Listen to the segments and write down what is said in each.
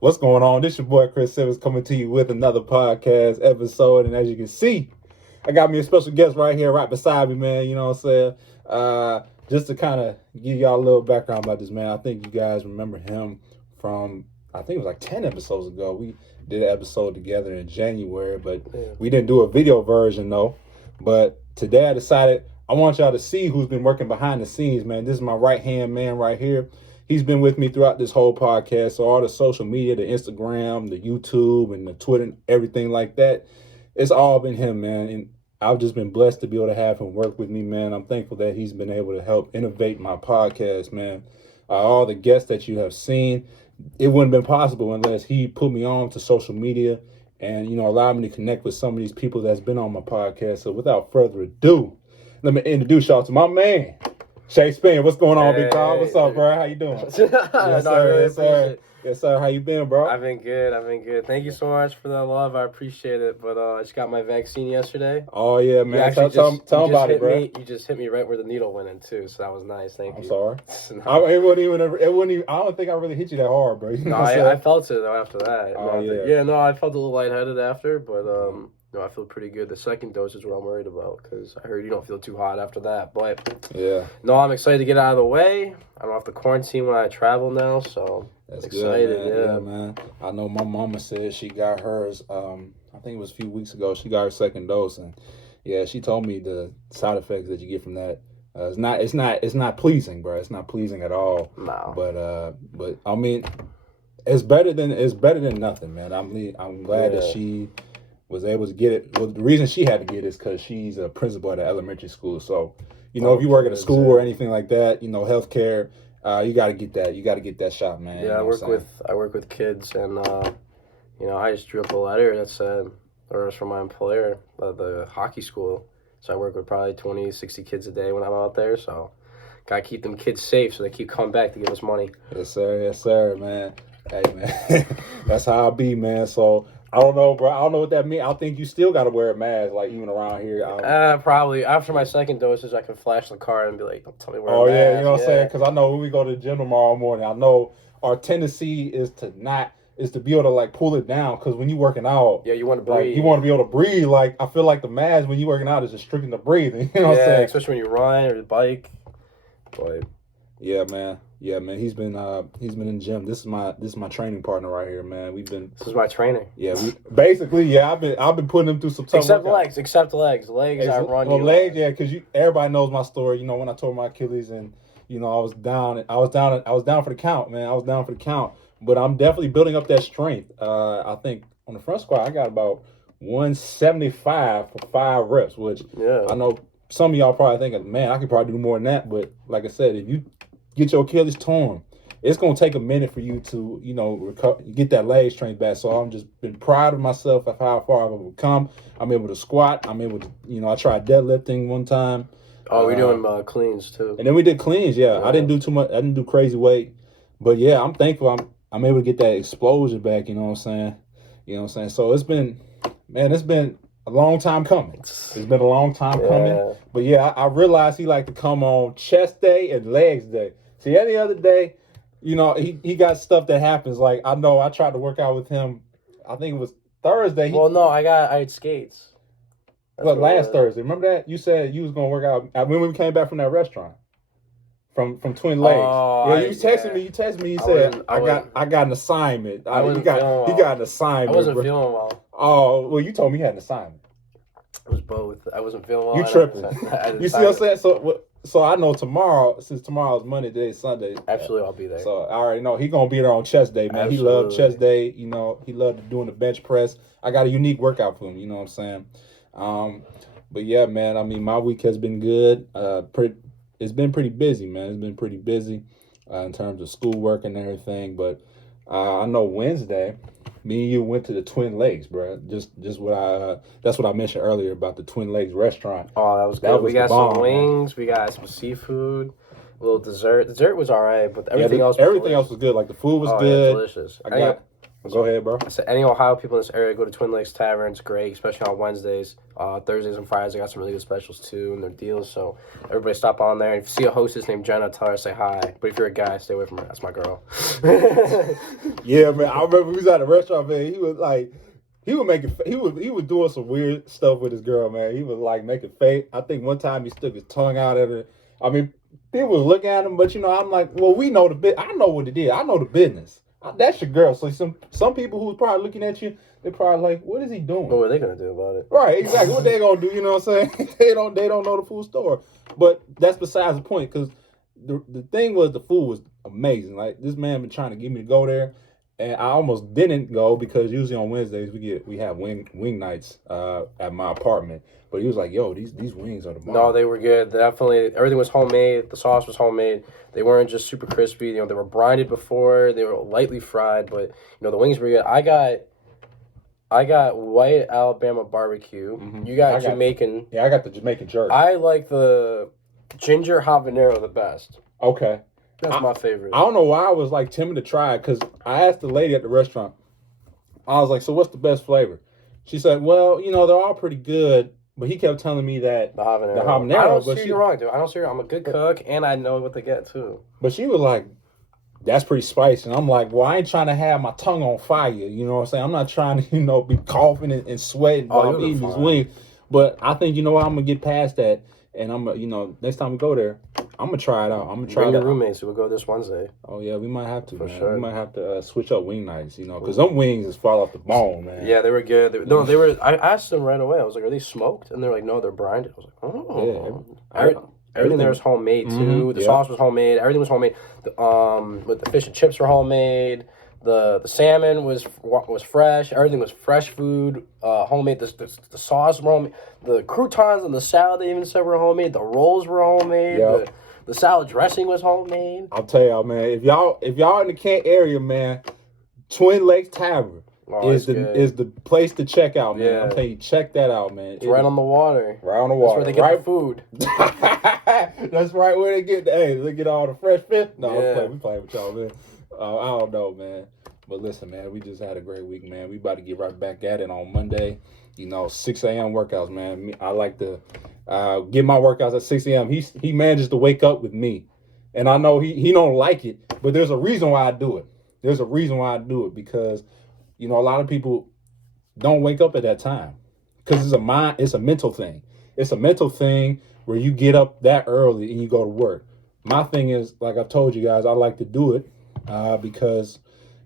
What's going on? This your boy Chris Simmons coming to you with another podcast episode. And as you can see, I got me a special guest right here, right beside me, man. You know what I'm saying? Just to kind of give y'all a little background about this, man. I think you guys remember him from, I think it was like 10 episodes ago. We did an episode together in January, but we didn't do a video version, though. But today I decided I want y'all to see who's been working behind the scenes, man. This is my right-hand man right here. He's been with me throughout this whole podcast. So all the social media, the Instagram, the YouTube, and the Twitter, and everything like that, it's all been him, man. And I've just been blessed to be able to have him work with me, man. I'm thankful that he's been able to help innovate my podcast, man. All the guests that you have seen, it wouldn't have been possible unless he put me on to social media and, allowed me to connect with some of these people that's been on my podcast. So without further ado, let me introduce y'all to my man, Shea Spanier. What's going on, big dog? What's up, bro? How you doing? Yes, sir. Yes, sir. Yes, sir. How you been, bro? I've been good. Thank you so much for the love. I appreciate it. But I just got my vaccine yesterday. Oh, yeah, man. Tell me about it, bro. You just hit me right where the needle went in, too. So that was nice. Thank you. I'm sorry. I don't think I really hit you that hard, bro. I felt it, though, after that. Oh, yeah. Yeah, no, I felt a little lightheaded after. But, no, I feel pretty good. The second dose is what I'm worried about because I heard you don't feel too hot after that. But, yeah. No, I'm excited to get out of the way. I don't have to quarantine when I travel now, so that's excited. Good, man. Yeah, man. I know my mama said she got hers, I think it was a few weeks ago. She got her second dose, and, yeah, she told me the side effects that you get from that. It's not pleasing, bro. It's not pleasing at all. No. But I mean, it's better than nothing, man. I'm glad that she was able to get it. Well, the reason she had to get it is because she's a principal at an elementary school. So, if you work at a school or anything like that, healthcare, you got to get that. You got to get that shot, man. Yeah, I work with kids, and I just drew up a letter that said, or it was from my employer, the hockey school. So I work with probably 20, 60 kids a day when I'm out there. So, gotta keep them kids safe so they keep coming back to give us money. Yes, sir, man. Hey, man, that's how I be, man. So. I don't know, bro. I don't know what that means. I think you still got to wear a mask, like, even around here. Probably. After my second dosage, I can flash the card and be like, don't tell me where I'm at. Oh, yeah, you know what I'm saying? Because I know when we go to the gym tomorrow morning, I know our tendency is to be able to, like, pull it down. Because when you're working out, you want to breathe. Like, you want to be able to breathe. Like, I feel like the mask when you're working out is restricting the breathing. You know what I'm saying? Especially when you run or bike. But yeah, man. He's been in the gym. This is my training partner right here, man. This is my trainer. Yeah, I've been putting him through some tough workouts. Except legs. Legs I run. Well, legs, yeah, because everybody knows my story. When I tore my Achilles and I was down for the count, man. I was down for the count, but I'm definitely building up that strength. I think on the front squat I got about 175 for 5 reps, which I know some of y'all probably thinking, man, I could probably do more than that. But like I said, if you get your Achilles torn, it's going to take a minute for you to, recover, get that leg strength back. So I'm just been proud of myself of how far I've come. I'm able to squat. I'm able to, I tried deadlifting one time. Oh, we're doing cleans too. And then we did cleans, yeah. I didn't do too much. I didn't do crazy weight. But yeah, I'm thankful I'm able to get that explosion back, you know what I'm saying? So it's been a long time coming. It's been a long time coming. But yeah, I realized he liked to come on chest day and legs day. See, any other day, he got stuff that happens. Like, I know I tried to work out with him. I think it was Thursday. I had skates. Last Thursday. Remember that? You said you was going to work out when we came back from that restaurant. From Twin Lakes. Oh, you texted me. You texted me. You said, I got an assignment. He got an assignment. I wasn't feeling well. Oh, well, you told me you had an assignment. It was both. I wasn't feeling well. You tripping. You see what I'm saying? So I know tomorrow, since tomorrow's Monday, today's Sunday. Absolutely, I'll be there. So I already know he's going to be there on chest day, man. Absolutely. He loved chest day. He loved doing the bench press. I got a unique workout for him, you know what I'm saying? But yeah, man, I mean, my week has been good. It's been pretty busy, man. It's been pretty busy in terms of schoolwork and everything. But I know Wednesday, me and you went to the Twin Lakes, bro. That's what I mentioned earlier about the Twin Lakes restaurant. Oh, that was good. We got some wings. Man. We got some seafood, a little dessert. Dessert was all right, but everything else was good. Like the food was good. Yeah, delicious. Go ahead, bro. I said any Ohio people in this area go to Twin Lakes Tavern. It's great, especially on Wednesdays. Thursdays and Fridays, they got some really good specials too and their deals. So everybody stop on there. And if you see a hostess named Jenna, tell her say hi. But if you're a guy, stay away from her. That's my girl. Yeah, man. I remember we was at a restaurant, man. He was like, he was doing some weird stuff with his girl, man. He was like making fake. I think one time he stuck his tongue out at her. I mean, people was looking at him, but I'm like, well, we know the bit. I know what it is. I know the business. That's your girl. So some people who's probably looking at you, they're probably like, what is he doing? What are they gonna do about it? Right, exactly. What they gonna do? You know what I'm saying? they don't know the full story. But that's besides the point, because the thing was the food was amazing. Like, this man been trying to get me to go there, and I almost didn't go because usually on Wednesdays we have wing nights at my apartment. But he was like, yo, these wings are the bomb. No, they were good. Definitely, everything was homemade. The sauce was homemade. They weren't just super crispy. You know, they were brinded before. They were lightly fried, but you know the wings were good. I got white Alabama barbecue. Mm-hmm. You got Jamaican. I got the Jamaican jerk. I like the ginger habanero the best. Okay. That's my favorite. I don't know why I was like timid to try it, because I asked the lady at the restaurant. I was like, so what's the best flavor? She said, well, you know, they're all pretty good. But he kept telling me that the habanero. I don't see you wrong, dude. I don't see you. I'm a good cook, and I know what to get too. But she was like, "That's pretty spicy." And I'm like, "Well, I ain't trying to have my tongue on fire. You know what I'm saying? I'm not trying to, be coughing and sweating while I'm eating these wings." But I think I'm gonna get past that, and I'm next time we go there, I'm gonna try it out. I'm gonna try Bring your roommates. We'll go this Wednesday. Oh yeah, we might have to. For man. sure. We might have to switch up wing nights. Because them wings just fall off the bone, man. Yeah, they were good. They were. I asked them right away. I was like, "Are they smoked?" And they're like, "No, they're brinded." I was like, "Oh." Yeah. Everything there was homemade too. Mm-hmm. The sauce was homemade. Everything was homemade. With the fish and chips were homemade. The salmon was fresh. Everything was fresh food, homemade. The sauce were homemade. The croutons and the salad they even said were homemade. The rolls were homemade. Yep. The salad dressing was homemade. I'll tell y'all, man. If y'all in the Kent area, man, Twin Lakes Tavern is the place to check out, man. Yeah. I'm telling you, check that out, man. It's right on the water. Right on the water. That's where they get the food. That's right where they get they get all the fresh fish. No, we play with y'all, man. I don't know, man. But listen, man, we just had a great week, man. We about to get right back at it on Monday. 6 a.m. workouts, man. I like to get my workouts at 6 a.m. He manages to wake up with me. And I know he don't like it, but there's a reason why I do it. There's a reason why I do it, because, a lot of people don't wake up at that time, because it's a mental thing. It's a mental thing where you get up that early and you go to work. My thing is, like I've told you guys, I like to do it because,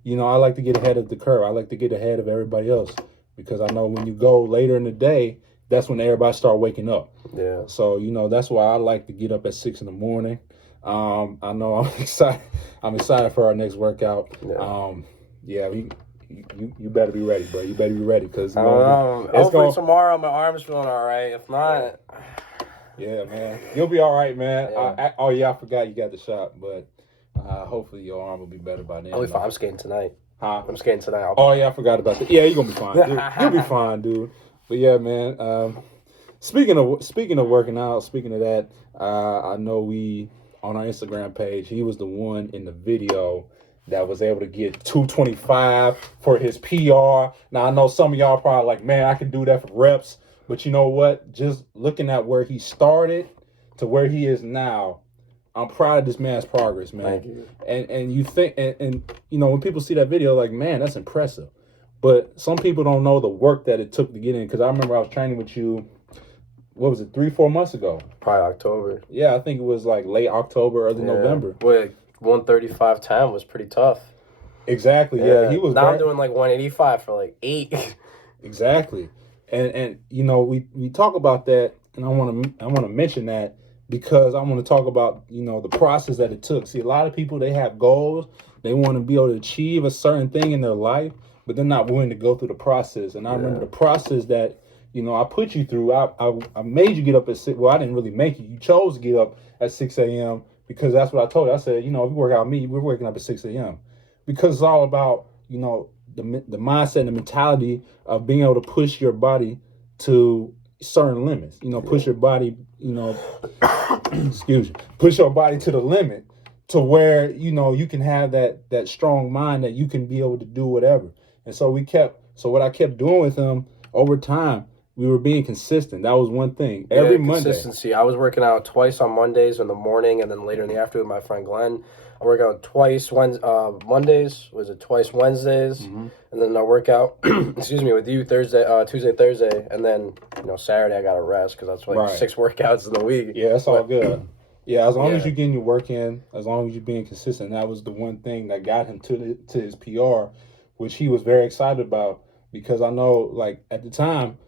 I like to get ahead of the curve. I like to get ahead of everybody else, because I know when you go later in the day, that's when everybody start waking up. Yeah. So, that's why I like to get up at 6 a.m. I know I'm excited. I'm excited for our next workout. Yeah. You better be ready, bro. You better be ready, because hopefully tomorrow my arm's feeling all right. If not, yeah, man, you'll be all right, man. Yeah. I forgot you got the shot, but hopefully your arm will be better by then. I'll be fine. I'm skating tonight. Huh? I'm skating tonight. I forgot about that. Yeah, you're gonna be fine. Dude. You'll be fine, dude. But yeah, man. Speaking of working out, speaking of that, I know we on our Instagram page, he was the one in the video that was able to get 225 for his PR. Now, I know some of y'all probably like, man, I can do that for reps. But you know what? Just looking at where he started to where he is now, I'm proud of this man's progress, man. Thank you. And you think, and when people see that video, like, man, that's impressive. But some people don't know the work that it took to get in. Because I remember I was training with you, what was it, 3-4 months ago? Probably October. Yeah, I think it was like late October, early November. Wait, 135.10 was pretty tough. Exactly. Yeah, he was. Now I'm doing like 185 for like 8. Exactly. And we talk about that, and I want to mention that because I want to talk about the process that it took. See, a lot of people, they have goals, they want to be able to achieve a certain thing in their life, but they're not willing to go through the process. And I remember the process that I put you through. I made you get up at 6. Well, I didn't really make you. You chose to get up at 6 a.m. because that's what I told you. I said, if you work out me, we're waking up at 6 a.m. because it's all about the mindset and the mentality of being able to push your body to certain limits. Push your body, excuse me, push your body to the limit to where, you know, you can have that strong mind that you can be able to do whatever. And so what I kept doing with him over time, we were being consistent. That was one thing. Every Monday. Consistency. I was working out twice on Mondays in the morning, and then later in the afternoon with my friend Glenn. I work out twice Mondays. Was it twice Wednesdays? Mm-hmm. And then I work out, excuse me, with you Tuesday, Thursday, and then Saturday I got to rest because that's like 6 workouts in the week. Yeah, that's all good. Yeah, as long as you're getting your work in, as long as you're being consistent, that was the one thing that got him to his PR, which he was very excited about, because I know, like, at the time,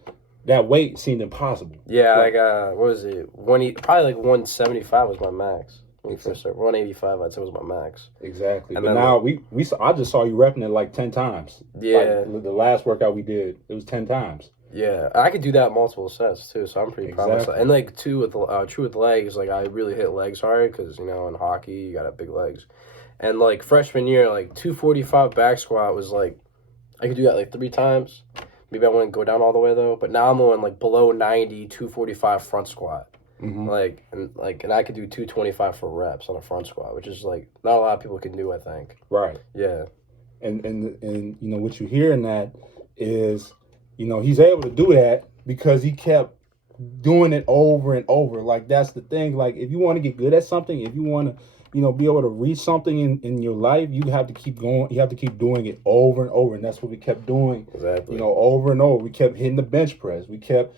that weight seemed impossible. Yeah, what was it? Probably like 175 was my max. When we first started, 185 I'd say was my max. Exactly. And but now I just saw you repping it like 10 times. Yeah. Like the last workout we did, it was 10 times. Yeah, I could do that multiple sets too, so I'm pretty proud of myself. And like true with legs, like I really hit legs hard because in hockey you gotta have big legs. And like freshman year, like 245 back squat was like I could do that like 3 times. Maybe I wouldn't go down all the way though, but now I'm going like below 90, 245 front squat. Mm-hmm. And I could do 225 for reps on a front squat, which is like not a lot of people can do, I think. Right. Yeah. And what you hear in that is, he's able to do that because he kept doing it over and over. Like, that's the thing. Like, if you want to get good at something, if you want to, be able to reach something in your life, you have to keep going. You have to keep doing it over and over. And that's what we kept doing. Exactly. Over and over. We kept hitting the bench press. We kept,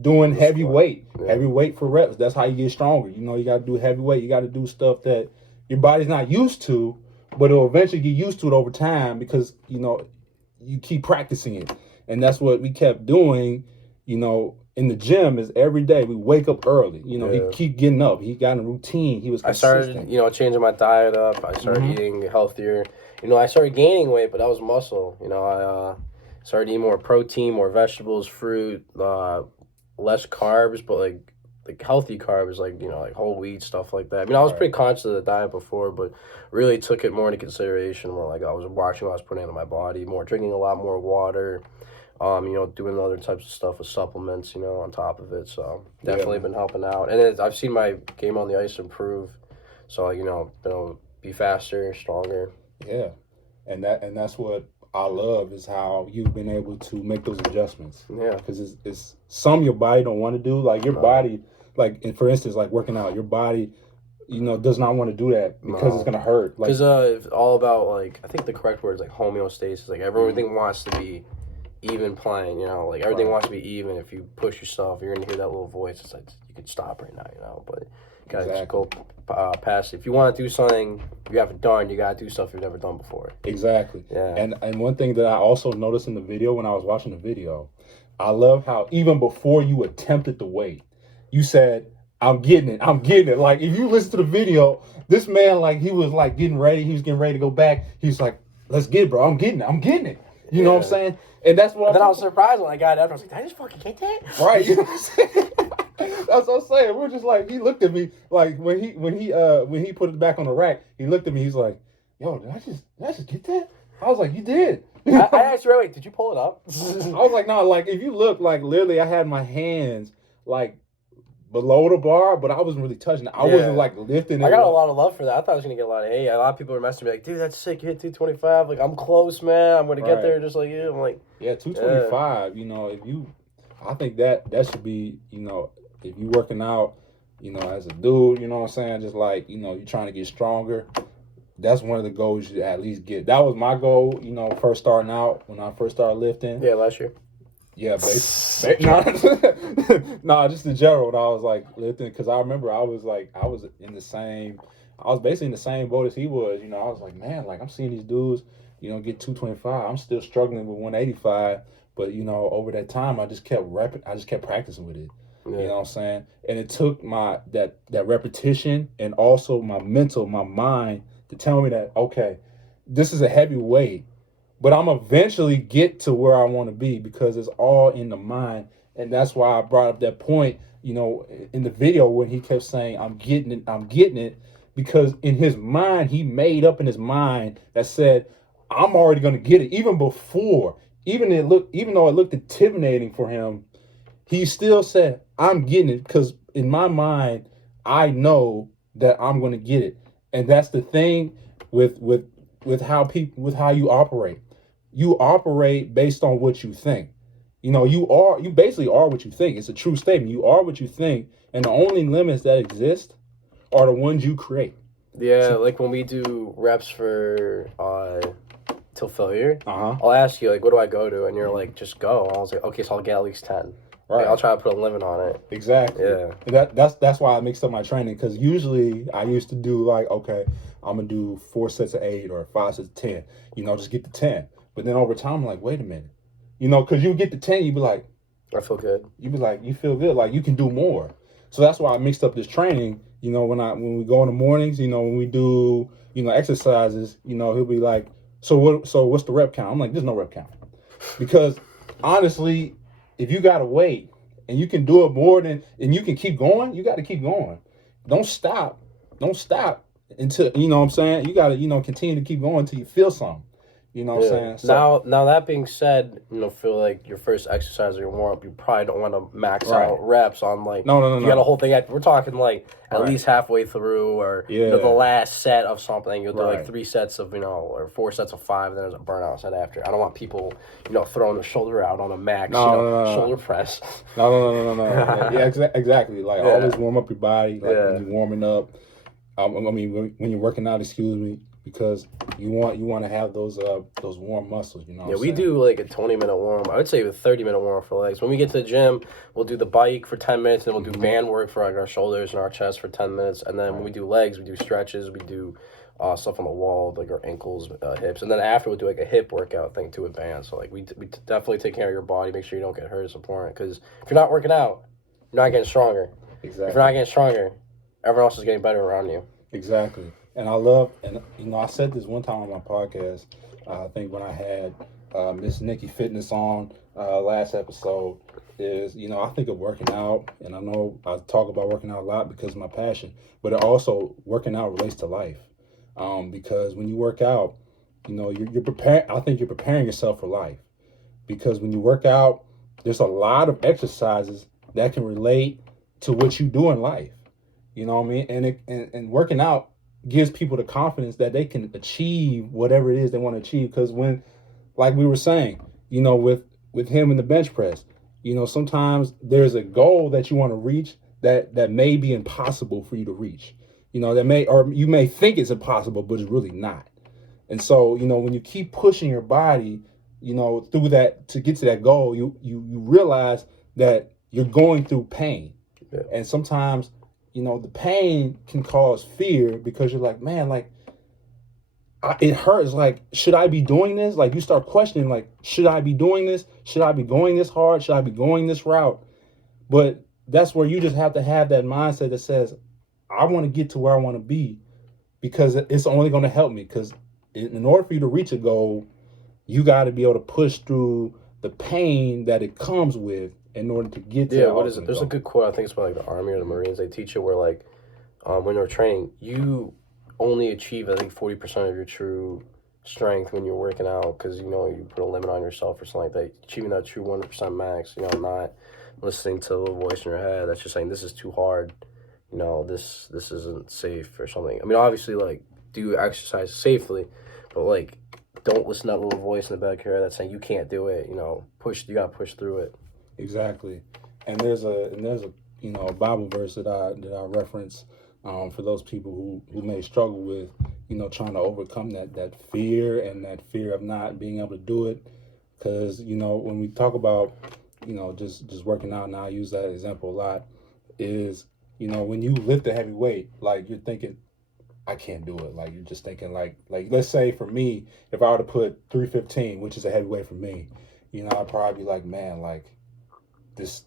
doing heavy weight. Yeah. Heavy weight for reps. That's how you get stronger. You got to do heavy weight. You got to do stuff that your body's not used to, but it'll eventually get used to it over time because, you keep practicing it. And that's what we kept doing, in the gym is every day we wake up early. He keep getting up. He got in a routine. He was consistent. I started, changing my diet up. I started eating healthier. I started gaining weight, but that was muscle. I started eating more protein, more vegetables, fruit, less carbs, but like healthy carbs, like whole wheat, stuff like that. I was pretty conscious of the diet before, but really took it more into consideration. More like I was watching what I was putting into my body, more drinking a lot more water. Doing other types of stuff with supplements, on top of it. So definitely been helping out. And I've seen my game on the ice improve. So, been able to be faster, stronger. Yeah. And that's what I love is how you've been able to make those adjustments. Yeah. Because it's some your body don't want to do. Like your body, and for instance, like working out, your body, does not want to do that because it's going to hurt. Because it's all about, I think the correct word is homeostasis. Everything wants to be even playing, everything wants to be even. If you push yourself, you're gonna hear that little voice. It's like you can stop right now, but you gotta just go past it. If you want to do something you haven't done, you gotta do stuff you've never done before. Exactly. Yeah. And one thing that I also noticed in the video when I was watching the video, I love how even before you attempted the weight, you said, I'm getting it. Like, if you listen to the video, this man, he was getting ready. He was getting ready to go back. He's like, let's get it, bro. I'm getting it. You know what I'm saying? And that's what I was surprised when I got it after. I was like, did I just fucking get that? Right. You know what I'm saying? That's what I'm saying. We're just he looked at me when he put it back on the rack, he looked at me, he's like, yo, did I just get that? I was like, you did. I asked you, wait, did you pull it up? I was like, no, if you look, literally I had my hands below the bar, but I wasn't really touching it. I wasn't lifting it. I got a lot of love for that. I thought I was gonna get a lot of hate. A lot of people were messaging me dude, that's sick. You hit 225. I'm close, man. I'm gonna get there just like you. I'm like, yeah, 225. I think that should be, if you working out, as a dude, you know what I'm saying, just you're trying to get stronger. That's one of the goals you should at least get. That was my goal, first starting out when I first started lifting. Yeah, last year. Yeah, no, just in general. When I was lifting, because I remember I was basically in the same boat as he was. I was like, man, I'm seeing these dudes, get 225. I'm still struggling with 185. But over that time, I just kept practicing with it. Yeah. You know what I'm saying? And it took that repetition and also my mind to tell me that, okay, this is a heavy weight. But I'm eventually get to where I want to be because it's all in the mind. And that's why I brought up that point, in the video when he kept saying, I'm getting it. Because in his mind, he made up in his mind that said, I'm already going to get it. Even before, even though it looked intimidating for him, he still said, I'm getting it. Because in my mind, I know that I'm going to get it. And that's the thing with how you operate. You operate based on what you think. You basically are what you think. It's a true statement. You are what you think, and the only limits that exist are the ones you create. Yeah, like when we do reps for till failure, Uh-huh. I'll ask you like, what do I go to? And you're like, just go. And I was like, okay, so I'll get at least 10. Right. Like, I'll try to put a limit on it. Exactly. Yeah. That's why I mixed up my training, because usually I used to do like, okay, I'm gonna do 4 sets of 8 or 5 sets of 10. Just get to 10. But then over time, I'm like, wait a minute. Because you get to 10, you be like, I feel good. You be like, you feel good, like you can do more. So that's why I mixed up this training. When we go in the mornings, when we do, exercises, he'll be like, so what's the rep count? I'm like, there's no rep count. Because honestly, if you gotta wait and you can do it more than, and you can keep going, you gotta keep going. Don't stop until, you know what I'm saying? You gotta, continue to keep going until you feel something. You know what I'm saying? So, now that being said, feel like your first exercise or your warm up, you probably don't want to max out reps on like. No. You got a whole thing. We're talking like at least halfway through, or the last set of something. You'll do like 3 sets of or 4 sets of 5. Then there's a burnout set after. I don't want people throwing their shoulder out on a max shoulder press. No. Yeah, exactly. Like always warm up your body. Like when you're warming up. When you're working out, because you want to have those warm muscles, we do like a 20-minute warm. I would say a 30-minute warm for legs. When we get to the gym, we'll do the bike for 10 minutes, and then we'll do band work for like our shoulders and our chest for 10 minutes, and then when we do legs, we do stretches, we do stuff on the wall like our ankles, hips, and then after we'll do like a hip workout thing to advance. So like we definitely take care of your body, make sure you don't get hurt. It's important, because if you're not working out, you're not getting stronger. Exactly. If you're not getting stronger, everyone else is getting better around you. Exactly. And I said this one time on my podcast, I think when I had Miss Nikki Fitness on last episode, is, I think of working out, and I know I talk about working out a lot because of my passion, but it also, working out relates to life. Because when you work out, you're preparing, I think you're preparing yourself for life. Because when you work out, there's a lot of exercises that can relate to what you do in life. You know what I mean? And working out gives people the confidence that they can achieve whatever it is they want to achieve. Because when, like we were saying, with him in the bench press, sometimes there's a goal that you want to reach that may be impossible for you to reach. You may think it's impossible, but it's really not. And so, when you keep pushing your body, through that to get to that goal, you realize that you're going through pain. Yeah. And sometimes, the pain can cause fear, because you're like, man, like, it hurts. Like, should I be doing this? Like, you start questioning, like, should I be doing this? Should I be going this hard? Should I be going this route? But that's where you just have to have that mindset that says, I want to get to where I want to be, because it's only going to help me. Because in order for you to reach a goal, you got to be able to push through the pain that it comes with in order to get to that. What is it? There's a good quote, I think it's about like the Army or the Marines. They teach you where like when you're training, you only achieve, I think, 40% of your true strength when you're working out, because you put a limit on yourself or something like that. Achieving that true 100% max, not listening to a little voice in your head that's just saying this is too hard, this isn't safe or something. I mean, obviously, like, do exercise safely, but like, don't listen to that little voice in the back of your head that's saying you can't do it. You gotta push through it. Exactly. And there's a Bible verse that I reference for those people who may struggle with trying to overcome that fear, and that fear of not being able to do it. Because when we talk about just working out, and I use that example a lot, is when you lift a heavy weight, like, you're thinking, I can't do it. Like, you're just thinking, like let's say for me, if I were to put 315, which is a heavy weight for me, I'd probably be like, man, like, this,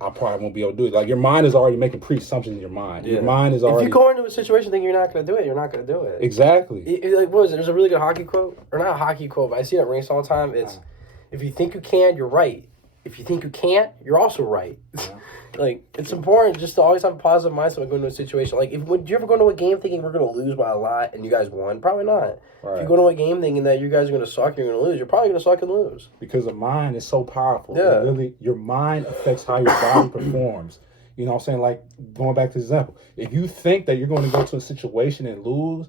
I probably won't be able to do it. Like, your mind is already making pre-assumptions in your mind. Yeah. Your mind is already... If you go into a situation thinking you're not going to do it, you're not going to do it. Exactly. Like, what was it? There's a really good hockey quote, or not a hockey quote, but I see that rings all the time. It's, if you think you can, you're right. If you think you can't, you're also right. Yeah. Like, it's important just to always have a positive mindset when going into a situation. Like, would you ever go into a game thinking we're going to lose by a lot and you guys won? Probably not. Right. If you go into a game thinking that you guys are going to suck and you're going to lose, you're probably going to suck and lose. Because the mind is so powerful. Yeah. Really, your mind affects how your body performs. You know what I'm saying? Like, going back to the example, if you think that you're going to go to a situation and lose,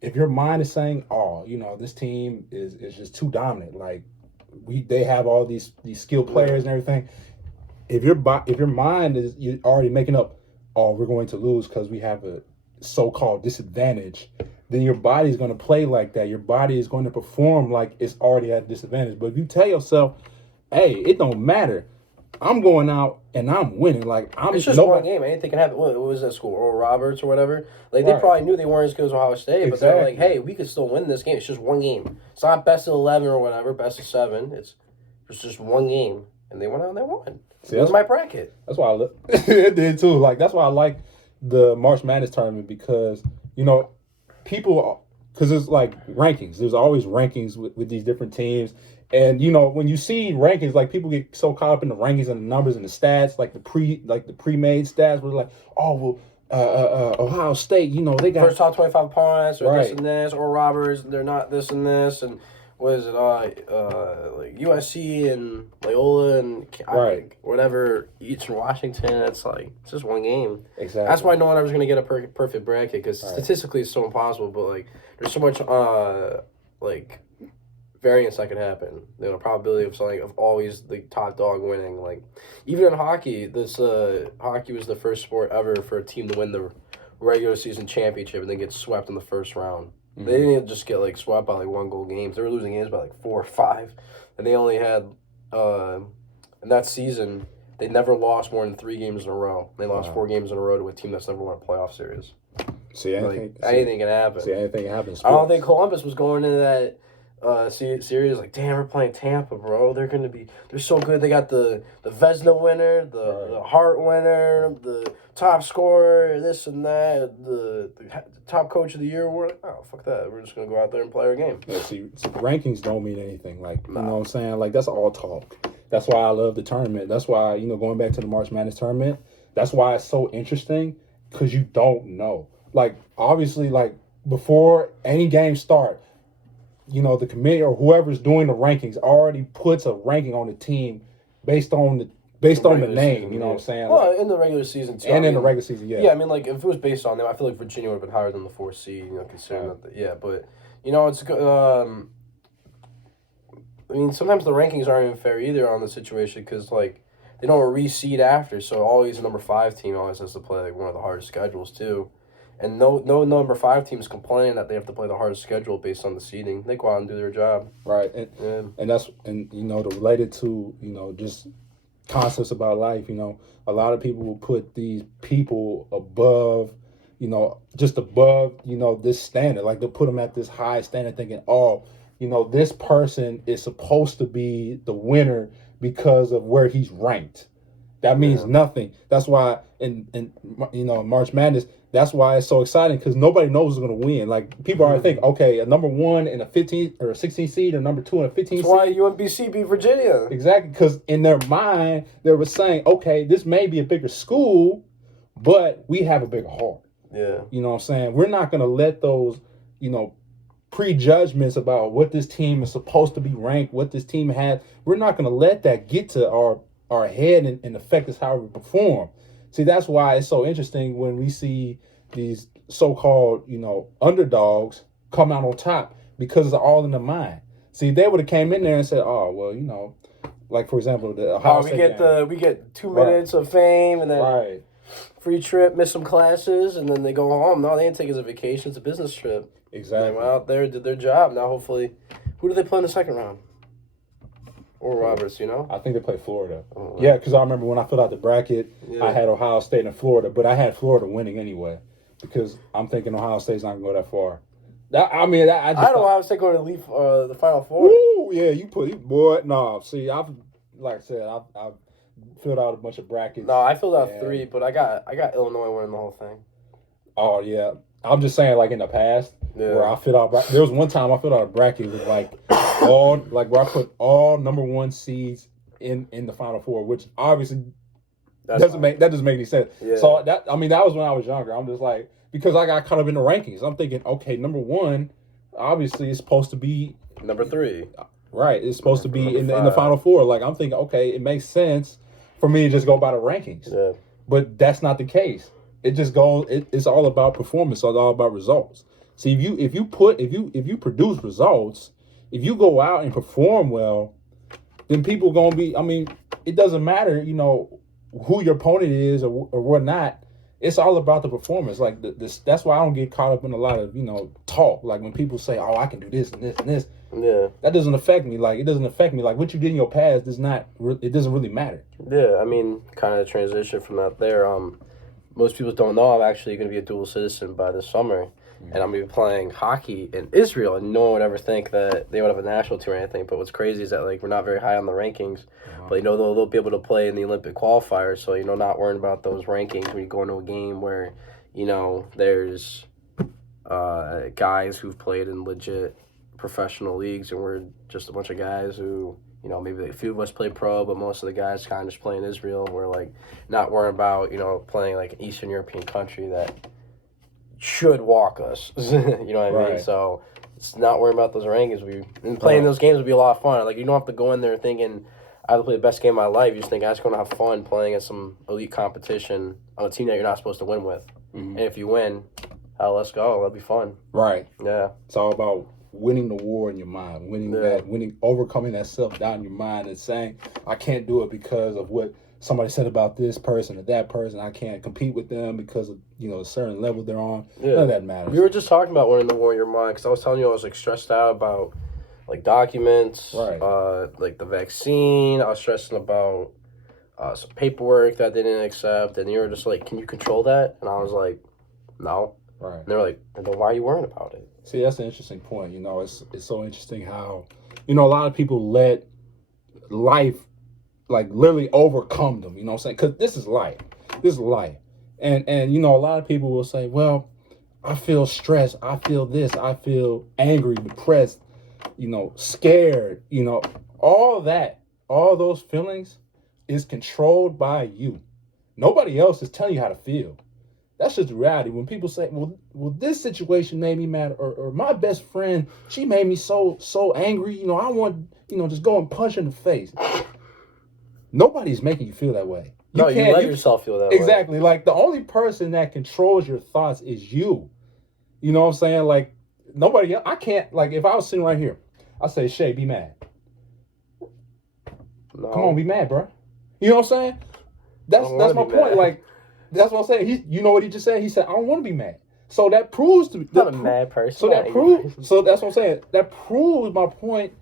if your mind is saying, oh, this team is just too dominant, like they have all these skilled players and everything. If your mind is, you're already making up, oh, we're going to lose because we have a so-called disadvantage, then your body's going to play like that. Your body is going to perform like it's already at a disadvantage. But if you tell yourself, hey, it don't matter, I'm going out and I'm winning. Like, it's just one game. Anything can happen. What was that school? Oral Roberts or whatever? Like, they probably knew they weren't as good as Ohio State, but they're like, hey, we could still win this game. It's just one game. It's not best of 11 or whatever, best of 7. It's just one game. And they went out and they won. See, that's my bracket. That's why I look. It did too. Like, that's why I like the March Madness tournament because, people, because it's like rankings. There's always rankings with these different teams. And when you see rankings, like people get so caught up in the rankings and the numbers and the stats, like the pre-made stats, where like, oh well, Ohio State, they got first top 25 opponents or this and this, or Roberts, they're not this and this, and what is it? Like USC and Loyola and whatever, Eastern Washington. It's just one game. Exactly. That's why no one ever's gonna get a perfect bracket because statistically it's so impossible. But there's so much variance that could happen. Probability of something of always the top dog winning. Like even in hockey, hockey was the first sport ever for a team to win the regular season championship and then get swept in the first round. Mm-hmm. They didn't even just get swept by 1-goal games. They were losing games by 4 or 5, and they only had in that season they never lost more than 3 games in a row. They lost 4 games in a row to a team that's never won a playoff series. Anything can happen. Anything can happen. I don't think Columbus was going into that series damn, we're playing Tampa, bro. They're so good. They got the Vezina winner, the Hart winner, the top scorer, this and that, the top coach of the year. We're like, oh, fuck that. We're just gonna go out there and play our game. Yeah, see, rankings don't mean anything. You know what I'm saying? Like, that's all talk. That's why I love the tournament. That's why, going back to the March Madness tournament, that's why it's so interesting, because you don't know. Obviously, before any game start, the committee or whoever's doing the rankings already puts a ranking on the team based on the name. Season, you know what I'm saying? Well, in the regular season too. And in the regular season, yeah. Yeah, I mean, if it was based on them, I feel like Virginia would have been higher than the 4th seed. Considering that. But it's good. I mean, sometimes the rankings aren't even fair either on the situation because they don't reseed after, so always a number 5 team always has to play one of the hardest schedules too. And no number 5 teams complain that they have to play the hardest schedule based on the seeding. They go out and do their job. Right. And that's related to, just concepts about life, a lot of people will put these people above, just above, this standard. They'll put them at this high standard thinking, oh, this person is supposed to be the winner because of where he's ranked. That means nothing. That's why in March Madness, that's why it's so exciting, because nobody knows who's going to win. People already think, okay, a number 1 in a 15 or a 16 seed, or number 2 in a 15 seed. That's why UMBC beat Virginia. Exactly, because in their mind, they were saying, okay, this may be a bigger school, but we have a bigger heart. Yeah. You know what I'm saying? We're not going to let those, prejudgments about what this team is supposed to be ranked, what this team has, we're not going to let that get to our head and affect us how we perform. See, that's why it's so interesting when we see these so-called, underdogs come out on top, because it's all in the mind. See, they would have came in there and said, oh, well, for example, the Ohio State we get 2 minutes of fame and then free trip, miss some classes, and then they go home. No, they didn't take it as a vacation. It's a business trip. Exactly. They went out there, did their job. Now, hopefully, who do they play in the second round? Or Roberts, I think they play Florida. Oh, yeah, because I remember when I filled out the bracket, I had Ohio State and Florida, but I had Florida winning anyway, because I'm thinking Ohio State's not going to go that far. I had Ohio State going to the Final Four. Ooh, yeah, boy. No, see, I've filled out a bunch of brackets. No, I filled out 3, but I got Illinois winning the whole thing. Oh yeah, I'm just saying, in the past, where I filled out. There was one time I filled out a bracket with all where I put all number 1 seeds in the Final Four, which obviously doesn't make any sense. Yeah. So that was when I was younger. I'm just because I got caught up in the rankings. I'm thinking, okay, number 1 obviously is supposed to be number 3. Right, it's supposed to be in the Final Four. I'm thinking, okay, it makes sense for me to just go by the rankings. Yeah. But that's not the case. It just goes. It's all about performance. It's all about results. See, if you produce results, if you go out and perform well, then people gonna be. I mean, it doesn't matter, who your opponent is or whatnot. It's all about the performance. Like this. That's why I don't get caught up in a lot of talk. Like when people say, "Oh, I can do this and this and this." Yeah. That doesn't affect me. Like it doesn't affect me. Like what you did in your past does not. It doesn't really matter. Yeah, I mean, kind of transition from that there. Most people don't know I'm actually going to be a dual citizen by this summer, and I'm going to be playing hockey in Israel, and no one would ever think that they would have a national team or anything. But what's crazy is that like we're not very high on the rankings, but they'll be able to play in the Olympic qualifiers. So not worrying about those rankings when you go into a game where there's guys who've played in legit professional leagues, and we're just a bunch of guys who. Maybe a few of us play pro, but most of the guys kind of just play in Israel. We're like not worrying about playing like an Eastern European country that should walk us. You know what I mean? So it's not worrying about those rankings. Playing those games would be a lot of fun. Like you don't have to go in there thinking I have to play the best game of my life. You just think I just want to have fun playing at some elite competition on a team that you're not supposed to win with. And if you win, let's go. That'll be fun. Right. Yeah. It's all about winning the war in your mind, overcoming that self-doubt in your mind and saying, I can't do it because of what somebody said about this person or that person. I can't compete with them because of, a certain level they're on. Yeah. None of that matters. We were just talking about winning the war in your mind because I was telling you I was like stressed out about like documents, like the vaccine. I was stressing about some paperwork that they didn't accept. And you were just like, can you control that? And I was like, no. Right. And they're like, then why are you worrying about it? See, that's an interesting point. It's so interesting how, a lot of people let life, like, literally overcome them, what I'm saying? Because this is life. This is life. And a lot of people will say, well, I feel stressed. I feel this. I feel angry, depressed, scared, all that, all those feelings is controlled by you. Nobody else is telling you how to feel. That's just the reality. When people say, well, this situation made me mad, or my best friend, she made me so angry, I want, just go and punch her in the face. Nobody's making you feel that way. You let yourself feel that way. Exactly. Like, the only person that controls your thoughts is you. You know what I'm saying? Like, nobody else. I can't, like, if I was sitting right here, I say, Shea, be mad. No. Come on, be mad, bro. You know what I'm saying? That's my point. Mad. Like, that's what I'm saying. You know what he just said? He said, I don't want to be mad. So that proves to me. Not a mad person. So that's what I'm saying. That proves my point.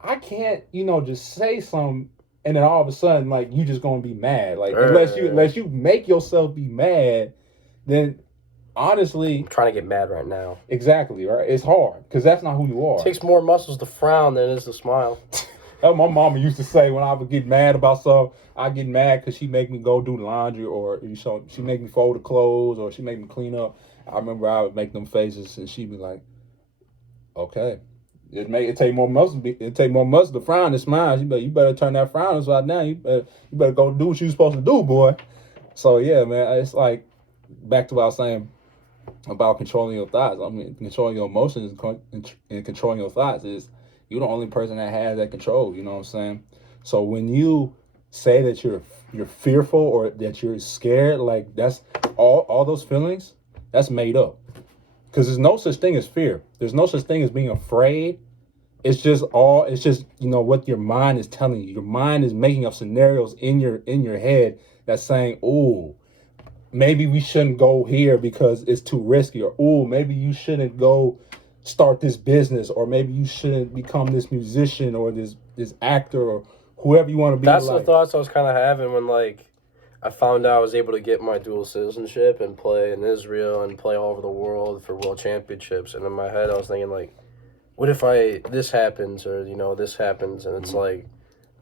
I can't, just say something and then all of a sudden, like, you just gonna be mad. Like, unless you make yourself be mad, then honestly, I'm trying to get mad right now. Exactly, right? It's hard because that's not who you are. It takes more muscles to frown than it is to smile. That's what my mama used to say when I would get mad about something. I get mad because she make me go do laundry, or she make me fold the clothes, or she make me clean up. I remember I would make them faces, and she'd be like, "Okay, it take more muscle. It take more muscle to frown than smile. You better turn that frown upside down. You better go do what you supposed to do, boy." So yeah, man, it's like back to what I was saying about controlling your thoughts. I mean, controlling your emotions and controlling your thoughts is you're the only person that has that control. You know what I'm saying? So when you say that you're fearful or that you're scared, like that's all those feelings, that's made up. Because there's no such thing as fear. There's no such thing as being afraid. It's just what your mind is telling you. Your mind is making up scenarios in your head that's saying, "Oh, maybe we shouldn't go here because it's too risky," or "Oh, maybe you shouldn't go start this business," or "Maybe you shouldn't become this musician or this actor," or whoever you want to be. That's the thoughts I was kind of having when, like, I found out I was able to get my dual citizenship and play in Israel and play all over the world for world championships. And in my head, I was thinking, like, what if this happens or, this happens? And it's like,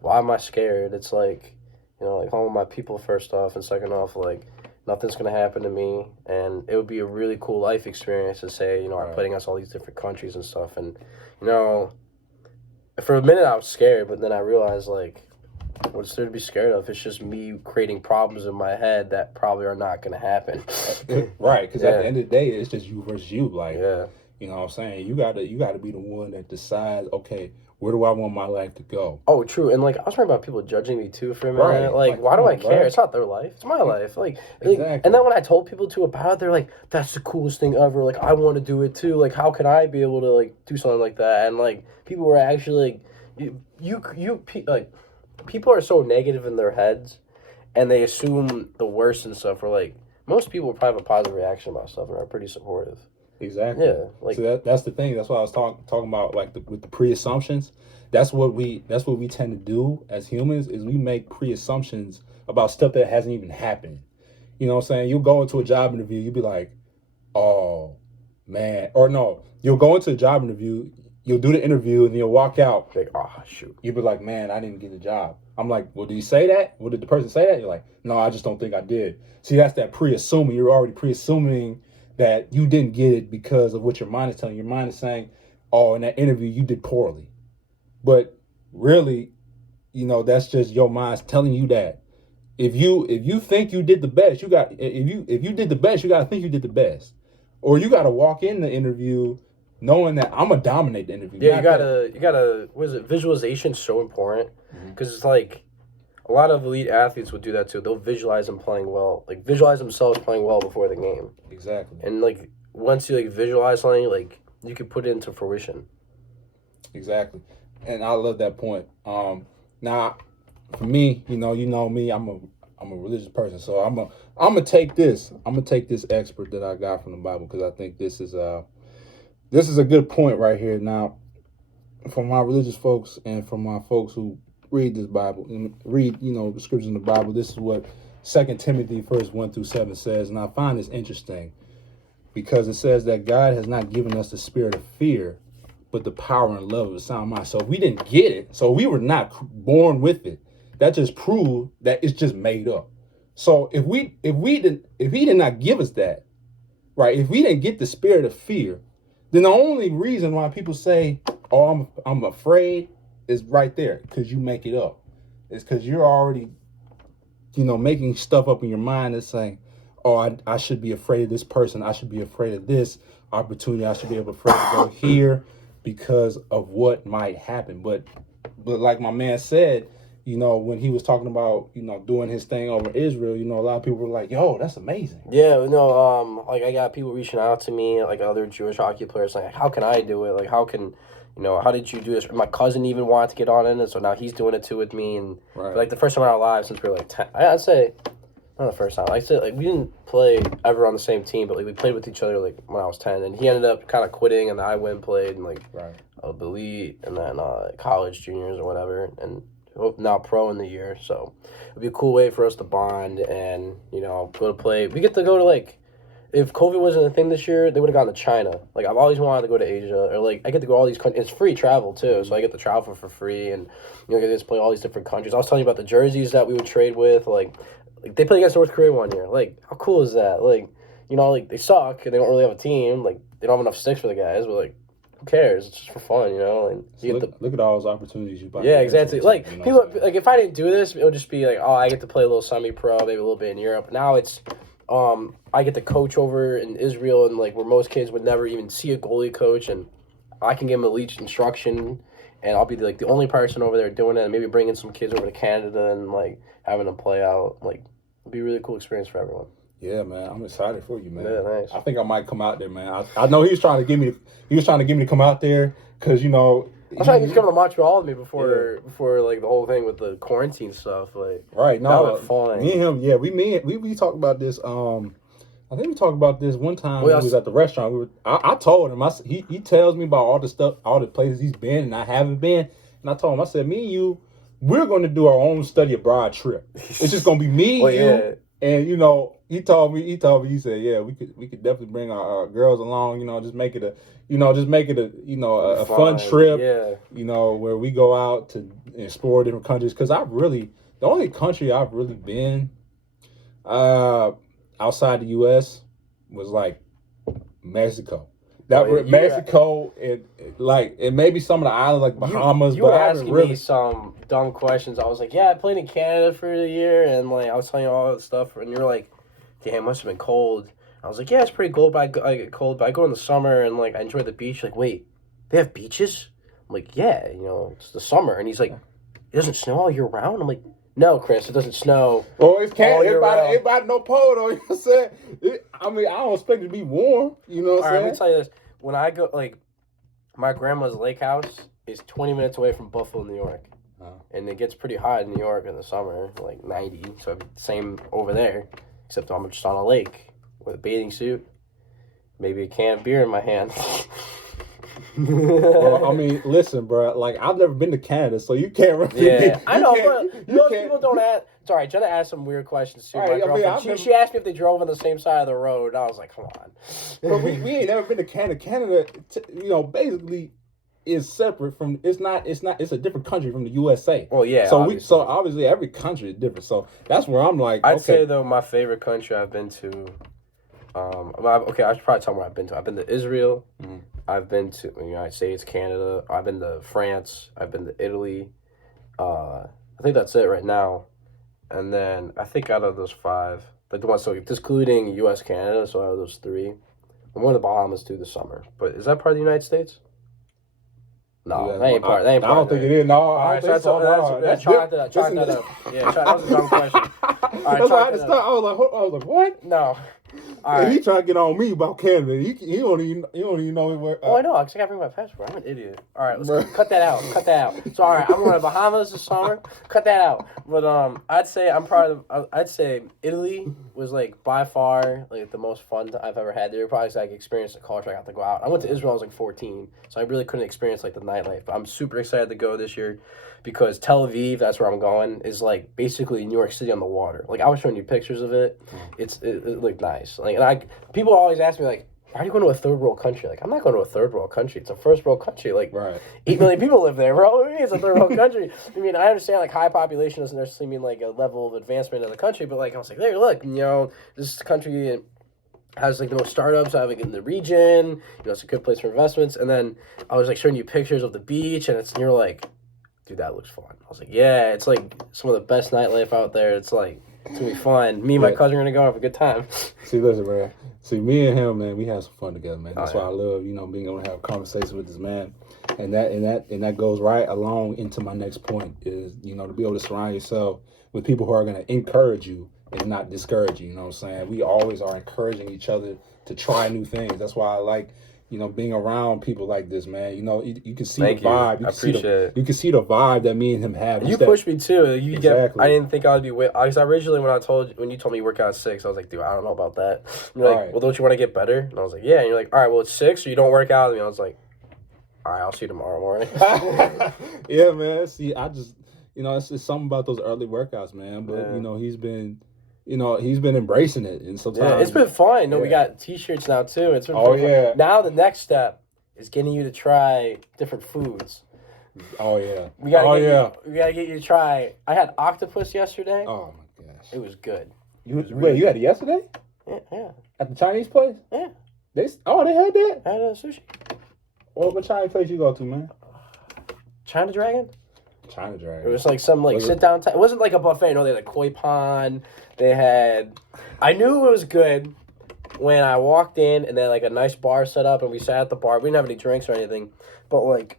why am I scared? It's like, like, home my people first off, and second off, like, nothing's going to happen to me. And it would be a really cool life experience to say, I'm playing against all these different countries and stuff. And, for a minute I was scared, but then I realized, like, what's there to be scared of? It's just me creating problems in my head that probably are not going to happen. Right, because at the end of the day, it's just you versus you. Like, you know what I'm saying? You gotta be the one that decides, okay, Where do I want my life to go? Oh, true. And like I was worried about people judging me too for a minute. Right. Like, why do come I on, care? bro. It's not their life. It's my life. Like, Exactly. and then when I told people too about it, they're like, "That's the coolest thing ever." Like, I want to do it too. Like, how can I be able to like do something like that? And like, people were actually like, like, people are so negative in their heads, and they assume the worst and stuff. Where like most people probably have a positive reaction about stuff and are pretty supportive. Exactly. Yeah, like so that's the thing. That's why I was talking about like with the pre-assumptions. That's what we tend to do as humans is we make pre-assumptions about stuff that hasn't even happened. You know what I'm saying? You'll go into a job interview, you'll be like, "Oh, man." Or no, you'll go into a job interview, you'll do the interview and you'll walk out. like, oh shoot. You'll be like, "Man, I didn't get the job." I'm like, "Well, did you say that? Well, did the person say that?" You're like, "No, I just don't think I did." See, that's that pre-assuming. You're already pre-assuming that you didn't get it because of what your mind is telling you. Your mind is saying, "Oh, in that interview, you did poorly." But really, that's just your mind's telling you that. If you think you did the best, if you did the best, you gotta think you did the best. Or you gotta walk in the interview knowing that I'm gonna dominate the interview. Yeah, you gotta. What is it? Visualization so important because it's like a lot of elite athletes would do that too. They'll visualize them playing well, like visualize themselves playing well before the game. Exactly. And like once you like visualize something, like you can put it into fruition. Exactly. And I love that point. Now, for me, you know me, I'm a religious person, so I'm gonna take this expert that I got from the Bible because I think this is a good point right here. Now, from my religious folks and from my folks who read this Bible and read the scriptures in the Bible, this is what 2 Timothy verse 1-7 says, and I find this interesting because it says that God has not given us the spirit of fear, but the power and love of a sound mind. So if we didn't get it, so we were not born with it. That just proved that it's just made up. So if he did not give us that, right? If we didn't get the spirit of fear, then the only reason why people say, "Oh, I'm afraid," is right there because you make it up. It's because you're already, making stuff up in your mind that's saying, "Oh, I should be afraid of this person. I should be afraid of this opportunity. I should be able to go here." Because of what might happen. But like my man said, when he was talking about, doing his thing over Israel, a lot of people were like, "Yo, that's amazing." Yeah, like I got people reaching out to me, like other Jewish hockey players, like, how can I do it? Like, how did you do this? My cousin even wanted to get on in it, so now he's doing it too with me. And right. like the first time in our lives since we were like 10, I'd say, not the first time. I'd say like we didn't play ever on the same team, but like we played with each other like when I was 10, and he ended up kind of quitting, and then I went and played and like the elite, and then college juniors or whatever, and now pro in the year. So it'd be a cool way for us to bond and go to play. We get to go to like. If COVID wasn't a thing this year, they would have gone to China. Like, I've always wanted to go to Asia. Or, like, I get to go all these countries. It's free travel, too. So I get to travel for free. And, I get to play all these different countries. I was telling you about the jerseys that we would trade with. Like they played against North Korea one year. Like, how cool is that? Like, like, they suck. And they don't really have a team. Like, they don't have enough sticks for the guys. But, like, who cares? It's just for fun, And you so look at all those opportunities you buy. Yeah, exactly. Like, people, like, if I didn't do this, it would just be like, oh, I get to play a little semi-pro, maybe a little bit in Europe. Now it's... I get to coach over in Israel, and like where most kids would never even see a goalie coach, and I can give them elite instruction, and I'll be the only person over there doing it, and maybe bringing some kids over to Canada and like having them play out. Like, it'd be a really cool experience for everyone. Yeah, man, I'm excited for you, man. Yeah, nice. I think I might come out there, man. I know he was trying to get me to come out there because I'm trying to get you to come to Montreal with me before like the whole thing with the quarantine stuff. Like, right, no, that was fun. Me and him, yeah, we talked about this. I think we talked about this one time when we was at the restaurant. I told him, he tells me about all the stuff, all the places he's been and I haven't been, and I told him, I said, me and you, we're going to do our own study abroad trip. It's just going to be me, you, and he told me, he said, yeah, we could definitely bring our girls along, just make it a fun trip, where we go out to explore different countries. Because the only country I've really been, outside the U.S. was like Mexico. Mexico and maybe some of the islands like Bahamas. You were asking me some dumb questions. I was like, yeah, I played in Canada for a year, and like I was telling you all that stuff, and you're like, damn, it must have been cold. I was like, yeah, it's pretty cold, but I get cold, but I go in the summer and like I enjoy the beach. Like, wait, they have beaches? I'm I'm like, yeah, it's the summer. And he's like, it doesn't snow all year round? I'm like, no, Chris, it doesn't snow. Well, it's can't. Everybody No pole though. You know what I'm saying? I don't expect it to be warm. You know what I'm saying? Let me tell you this. When I go, my grandma's lake house is 20 minutes away from Buffalo, New York. And it gets pretty hot in New York in the summer, like 90. So same over there, except I'm just on a lake with a bathing suit, maybe a can of beer in my hand. Well, I mean, listen, bro. Like, I've never been to Canada, so you can't really. Yeah, I know, but most people don't ask. Sorry, Jenna asked some weird questions too. Right, my girlfriend, she asked me if they drove on the same side of the road, and I was like, come on. But we ain't never been to Canada. Canada, basically is separate from. It's a different country from the USA. Well, yeah. So obviously every country is different. So that's where I'm like. I'd say though my favorite country I've been to. I should probably tell them where I've been to. I've been to Israel. Mm-hmm. I've been to the United States, Canada. I've been to France. I've been to Italy. I think that's it right now. And then I think out of those 5, like the ones, so excluding U.S., Canada, so out of those 3, I'm going to the Bahamas too this summer. But is that part of the United States? No, that ain't part. I don't think it is. No, all right, so chalk that up. Yeah, that was a dumb question. All right, that's why I had to start. I was like, what? No. All right. He trying to get on me about Canada. He don't even know where. I know. Because I got to bring my passport. I'm an idiot. All right, let's cut that out. So, all right, I'm going to Bahamas this summer. Cut that out. But I'd say Italy was like by far like the most fun I've ever had there. Probably like experienced the culture. I got to go out. I went to Israel. I was like 14, so I really couldn't experience like the nightlife. But I'm super excited to go this year because Tel Aviv, that's where I'm going, is like basically New York City on the water. Like I was showing you pictures of it. It looked nice. Like, and people always ask me like, why are you going to a third world country? Like, I'm not going to a third world country. It's a first world country. Like, right. 8 million people live there, bro. What do you mean it's a third world country? I mean, I understand like high population doesn't necessarily mean like a level of advancement of the country, but like I was like, there, look, this country has like the most startups having in the region. It's a good place for investments. And then I was like showing you pictures of the beach, and you're like, dude, that looks fun. I was like, yeah, it's like some of the best nightlife out there. It's like, it's going to be fun. Me and my cousin are going to go have a good time. See, listen, man. See, me and him, man, we have some fun together, man. That's why I love, being able to have a conversation with this man. And that goes right along into my next point is, to be able to surround yourself with people who are going to encourage you and not discourage you. You know what I'm saying? We always are encouraging each other to try new things. That's why I like, being around people like this, man. You can see the vibe. I appreciate it. You can see the vibe that me and him have. You pushed me too. Exactly. I didn't think I would be because originally when you told me you work out at 6, I was like, dude, I don't know about that. You're like, well, don't you want to get better? And I was like, yeah. And you're like, all right, well, it's 6, or you don't work out with me. I was like, all right, I'll see you tomorrow morning. Yeah, man. See, I just, it's something about those early workouts, man. But he's been embracing it, and sometimes it's been fun. We got T-shirts now too. It's been fun. Now the next step is getting you to try different foods. Oh yeah. We gotta get you to try. I had octopus yesterday. Oh my gosh. It was good. You had it yesterday? Yeah. At the Chinese place? Yeah. They had that? I had sushi. What Chinese place you go to, man? China Dragon. It was like some sit down time. It wasn't like a buffet. No, they had a koi pond. I knew it was good when I walked in, and they had like a nice bar set up, and we sat at the bar. We didn't have any drinks or anything, but like,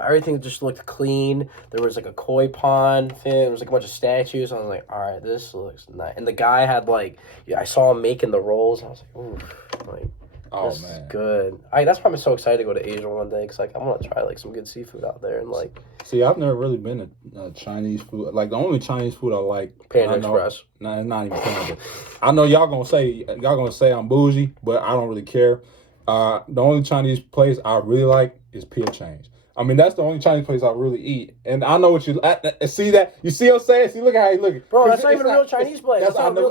everything just looked clean. There was like a koi pond thing. There was like a bunch of statues. I was like, all right, this looks nice. And the guy had I saw him making the rolls. And I was like, ooh, this is good. That's why I'm so excited to go to Asia one day, because I want to try some good seafood out there and See, I've never really been to Chinese food. Like the only Chinese food I like, Panda Express. No, it's not even Panda. I know y'all gonna say I'm bougie, but I don't really care. The only Chinese place I really like is Pia Change. I mean, that's the only Chinese place I really eat. And I know what you see that. You see what I'm saying? See, look at how you look. Bro, that's not even a real Chinese place. That's not a real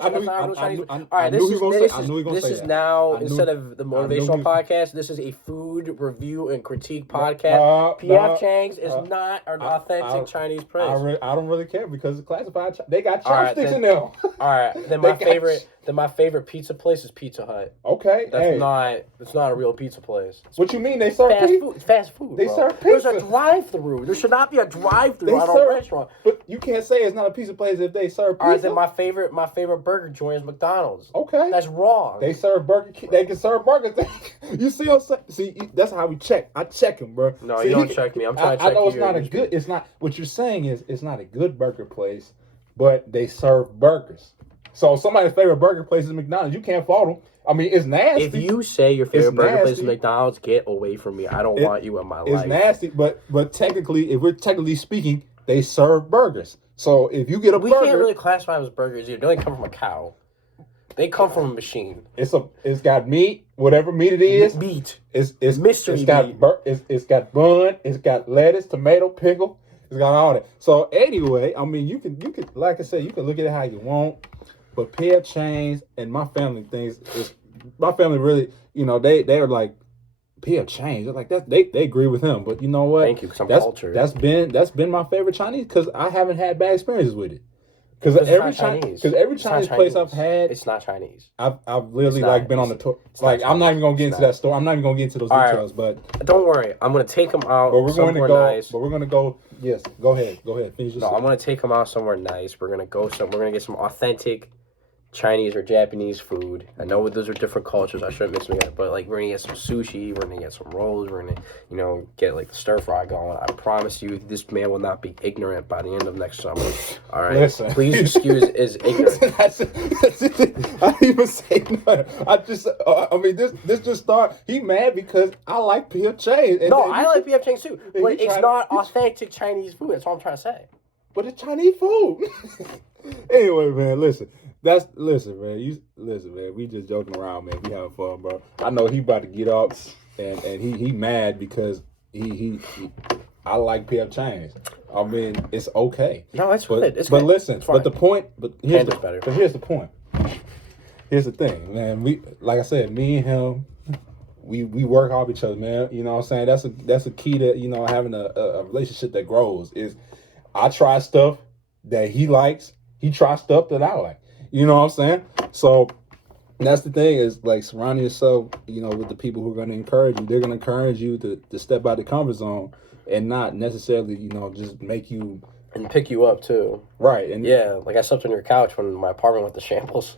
Chinese. All right, this is now, instead of the motivational podcast, this is a food review and critique podcast. P.F. Chang's is not an authentic Chinese place. I don't really care because it's classified. They got chopsticks in there. All right, then my favorite pizza place is Pizza Hut. Okay, that's not a real pizza place. What you mean they serve fast food? Fast food. They serve pizza. There's a drive-through. There should not be a drive-through at a restaurant. But you can't say it's not a pizza place if they serve pizza. All right, then my favorite burger joint is McDonald's. Okay. That's wrong. They serve burger. They can serve burgers. You see what I'm saying? See, that's how we check. I check him, bro. No, see, you don't check me. I'm trying to check you. I know it's not a good. It's not. What you're saying is it's not a good burger place, but they serve burgers. So somebody's favorite burger place is McDonald's. You can't fault them. I mean, it's nasty. If you say your favorite burger place is McDonald's, get away from me. I don't want you in my life. It's nasty, but technically, if we're technically speaking, they serve burgers. So if you get a burger, we can't really classify them as burgers either. They don't come from a cow. They come from a machine. It's got meat, whatever meat it is. Meat. It's mystery it's got meat. It's got bun. It's got lettuce, tomato, pickle. It's got all that. So anyway, I mean, you can like I said, you can look at it how you want. But pair chains and my family my family really, they are like pair chains. They're like that. They agree with him. But you know what? Thank you, because I'm cultured. That's been my favorite Chinese because I haven't had bad experiences with it. Because every Chinese place I've had, it's not Chinese. I've literally been on the tour. Like I'm not even gonna get into that story. I'm not even gonna get into those details. Right. But don't worry, I'm gonna take them out. But we're going to go. Nice. But we're gonna go. Yes, go ahead. Finish your story. I'm gonna take them out somewhere nice. We're gonna get some authentic Chinese or Japanese food. I know those are different cultures. I shouldn't mix them together, but like we're gonna get some sushi. We're gonna get some rolls. We're gonna, get like the stir fry going. I promise you, this man will not be ignorant by the end of next summer. All right, listen. Please excuse his ignorance. That's it. I didn't even say nothing. I mean, this just started. He mad because I like P.F. Chang's. No, I like P.F. Chang's too, but it's not authentic Chinese food. That's all I'm trying to say. But it's Chinese food. Anyway, man, listen. Listen, man. We just joking around, man. We having fun, bro. I know he about to get up, and he mad because I like P.F. Chang's. I mean, it's okay. No, it's good. It's but good. listen, but the point, here's the point. Here's the thing, man. Like I said, me and him, we work off each other, man. You know what I'm saying? That's a key to having a relationship that grows. Is I try stuff that he likes. He tries stuff that I like. You know what I'm saying? So that's the thing is like surrounding yourself, with the people who are going to encourage you. They're going to encourage you to step out the comfort zone and not necessarily, just make you and pick you up too. Right. And yeah, like I slept on your couch when my apartment went to shambles.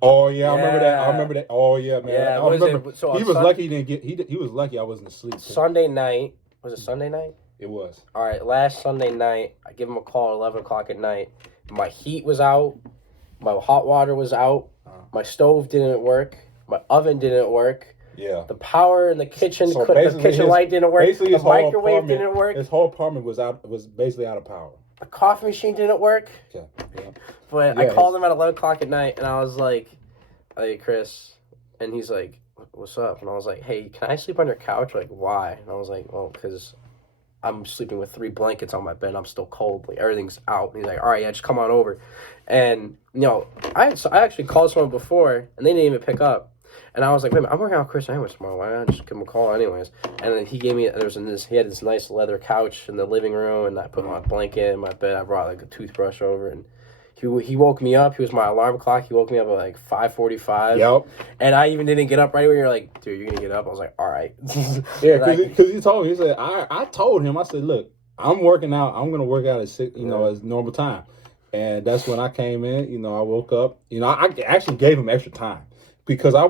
Oh yeah, I remember that. Oh yeah, man. Yeah, I remember. So he was lucky he didn't get. He was lucky I wasn't asleep. Sunday night, was it Sunday night? It was. All right, last Sunday night, I give him a call at 11 o'clock at night. My heat was out. My hot water was out. My stove didn't work. My oven didn't work. Yeah. The power in the kitchen, the kitchen light didn't work. The microwave didn't work. His whole apartment was basically out of power. The coffee machine didn't work. Yeah. But I called him at 11 o'clock at night, and I was like, "Hey, Chris," and he's like, "What's up?" And I was like, "Hey, can I sleep on your couch?" Like, why? And I was like, "Well, because I'm sleeping with 3 blankets on my bed. I'm still cold. Like, everything's out." And he's like, "All right, yeah, just come on over." And, I actually called someone before, and they didn't even pick up. And I was like, "Wait a minute, I'm working out with Chris anyways tomorrow. Why not just give him a call anyways?" And then he gave me, he had this nice leather couch in the living room, and I put my blanket in my bed. I brought, like, a toothbrush over, and he woke me up. He was my alarm clock. He woke me up at, like, 5:45. Yep. And I even didn't get up right away. You're like, "Dude, you're going to get up?" I was like, "All right." Yeah, because he told me, he said, I told him, I said, "Look, I'm working out. I'm going to work out at as normal time." And that's when I came in, I woke up, I actually gave him extra time because I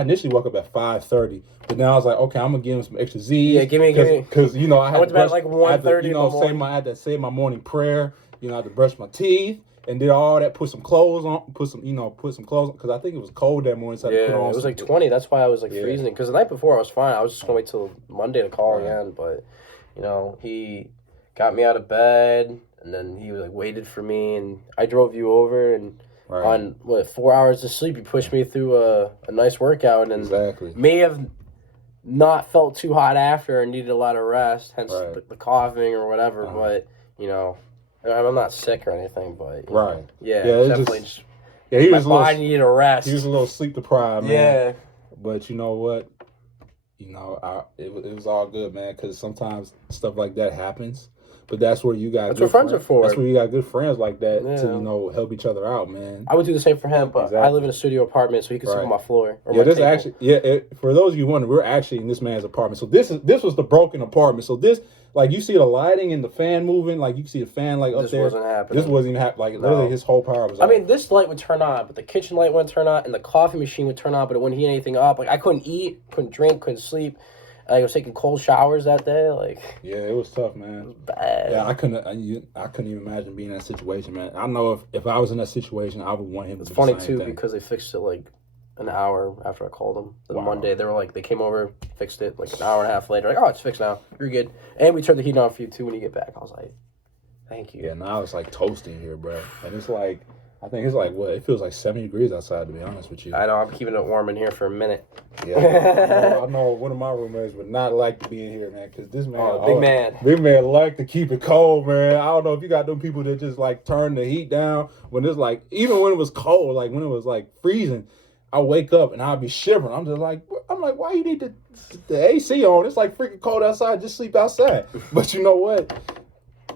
initially woke up at 5:30, but now I was like, okay, I'm going to give him some extra Z's. Yeah, give me. Because, I had went to bed at like 1:30 I had to say my morning prayer, I had to brush my teeth and did all that, put some clothes on, put some clothes on, because I think it was cold that morning. So I had to put on it was like 20. That's why I was like freezing. Because the night before I was fine. I was just going to wait till Monday to call again. But, he got me out of bed. And then he waited for me, and I drove you over, and on 4 hours of sleep, you pushed me through a nice workout, and may have not felt too hot after and needed a lot of rest, hence the coughing or whatever. But I'm not sick or anything, but definitely he was my body needed a rest. He was a little sleep deprived, man. Yeah, but you know what? It was all good, man, because sometimes stuff like that happens. But that's where you got. That's what friends are for. That's where you got good friends like that to help each other out, man. I would do the same for him, but I live in a studio apartment, so he can sleep on my floor. Or this table. For those of you wondering, we're actually in this man's apartment. So this was the broken apartment. So Like you see the lighting and the fan moving, like you can see the fan like up This there. wasn't happening. This wasn't even happening. Like literally, his whole power was. I mean, this light would turn on, but the kitchen light wouldn't turn on, and the coffee machine would turn on, but it wouldn't heat anything up. Like I couldn't eat, couldn't drink, couldn't sleep. I was taking cold showers that day. Like yeah, it was tough, man. It was bad. Yeah, I couldn't even imagine being in that situation, man. I know if I was in that situation, I would want him. It's to funny do the too same thing. because they fixed it like an hour after I called them. Then Wow. Monday they were like, they came over, fixed it like an hour and a half later. Like, oh, it's fixed now. You're good. And we turned the heat on for you too when you get back. I was like, thank you. Yeah, now it's like toasting here, bro. And it's like, I think it's like, what? It feels like 70 degrees outside, to be honest with you. I know, I'm keeping it warm in here for a minute. Yeah. I know one of my roommates would not like to be in here, man, because this man, big man like to keep it cold, man. I don't know if you got them people that just like turn the heat down when it's like, even when it was cold, like when it was like freezing, I wake up and I'll be shivering. I'm like, why you need the AC on? It's like freaking cold outside. Just sleep outside. But you know what?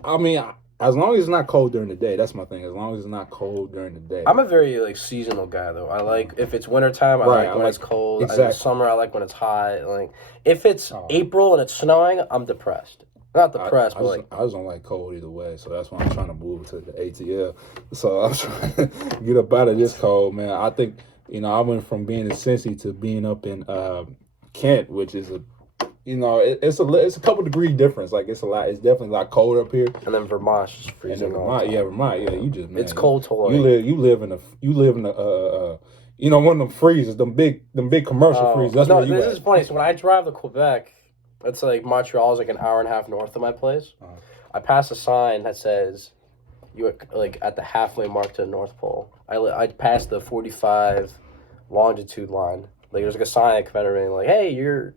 I mean, as long as it's not cold during the day, that's my thing. As long as it's not cold during the day. I'm a very like seasonal guy though. I like if it's wintertime, I like when it's cold. Exactly. In summer, I like when it's hot. Like if it's April and it's snowing, I'm depressed. Not depressed, but like I just don't like cold either way. So that's why I'm trying to move to the ATL. So I'm trying to get up out of this cold, man. I think I went from being in Cincy to being up in Kent, which is it's a couple degree difference. Like it's definitely a lot colder up here. And then Vermont's just freezing. Vermont, you just, man, it's cold to like. You live in one of them freezers, them big commercial freezers. That's where you this at. is funny. So when I drive to Quebec, it's like Montreal is like an hour and a half north of my place. I pass a sign that says you like at the halfway mark to the North Pole. I passed the 45 longitude line. Like there's like a sign at Confederate like, hey, you're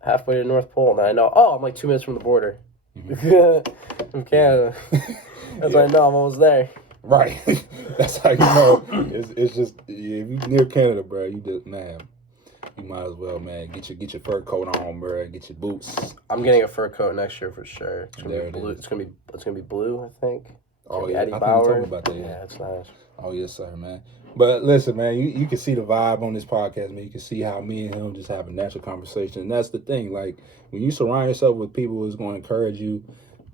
halfway to the North Pole, and then I know, I'm like 2 minutes from the border. From Canada. That's how I know I'm almost there. Right. That's how you know. It's just if you near Canada, bro, you might as well, man, get your fur coat on, bro. Get your boots. I'm getting a fur coat next year for sure. It's gonna be blue. It's gonna be blue, I think. Oh yeah, Eddie I Bauer. think you told me about that. Yeah, it's nice. Oh yes, sir, man. But listen, man, you can see the vibe on this podcast, man. You can see how me and him just have a natural conversation. And that's the thing. Like, when you surround yourself with people who's going to encourage you,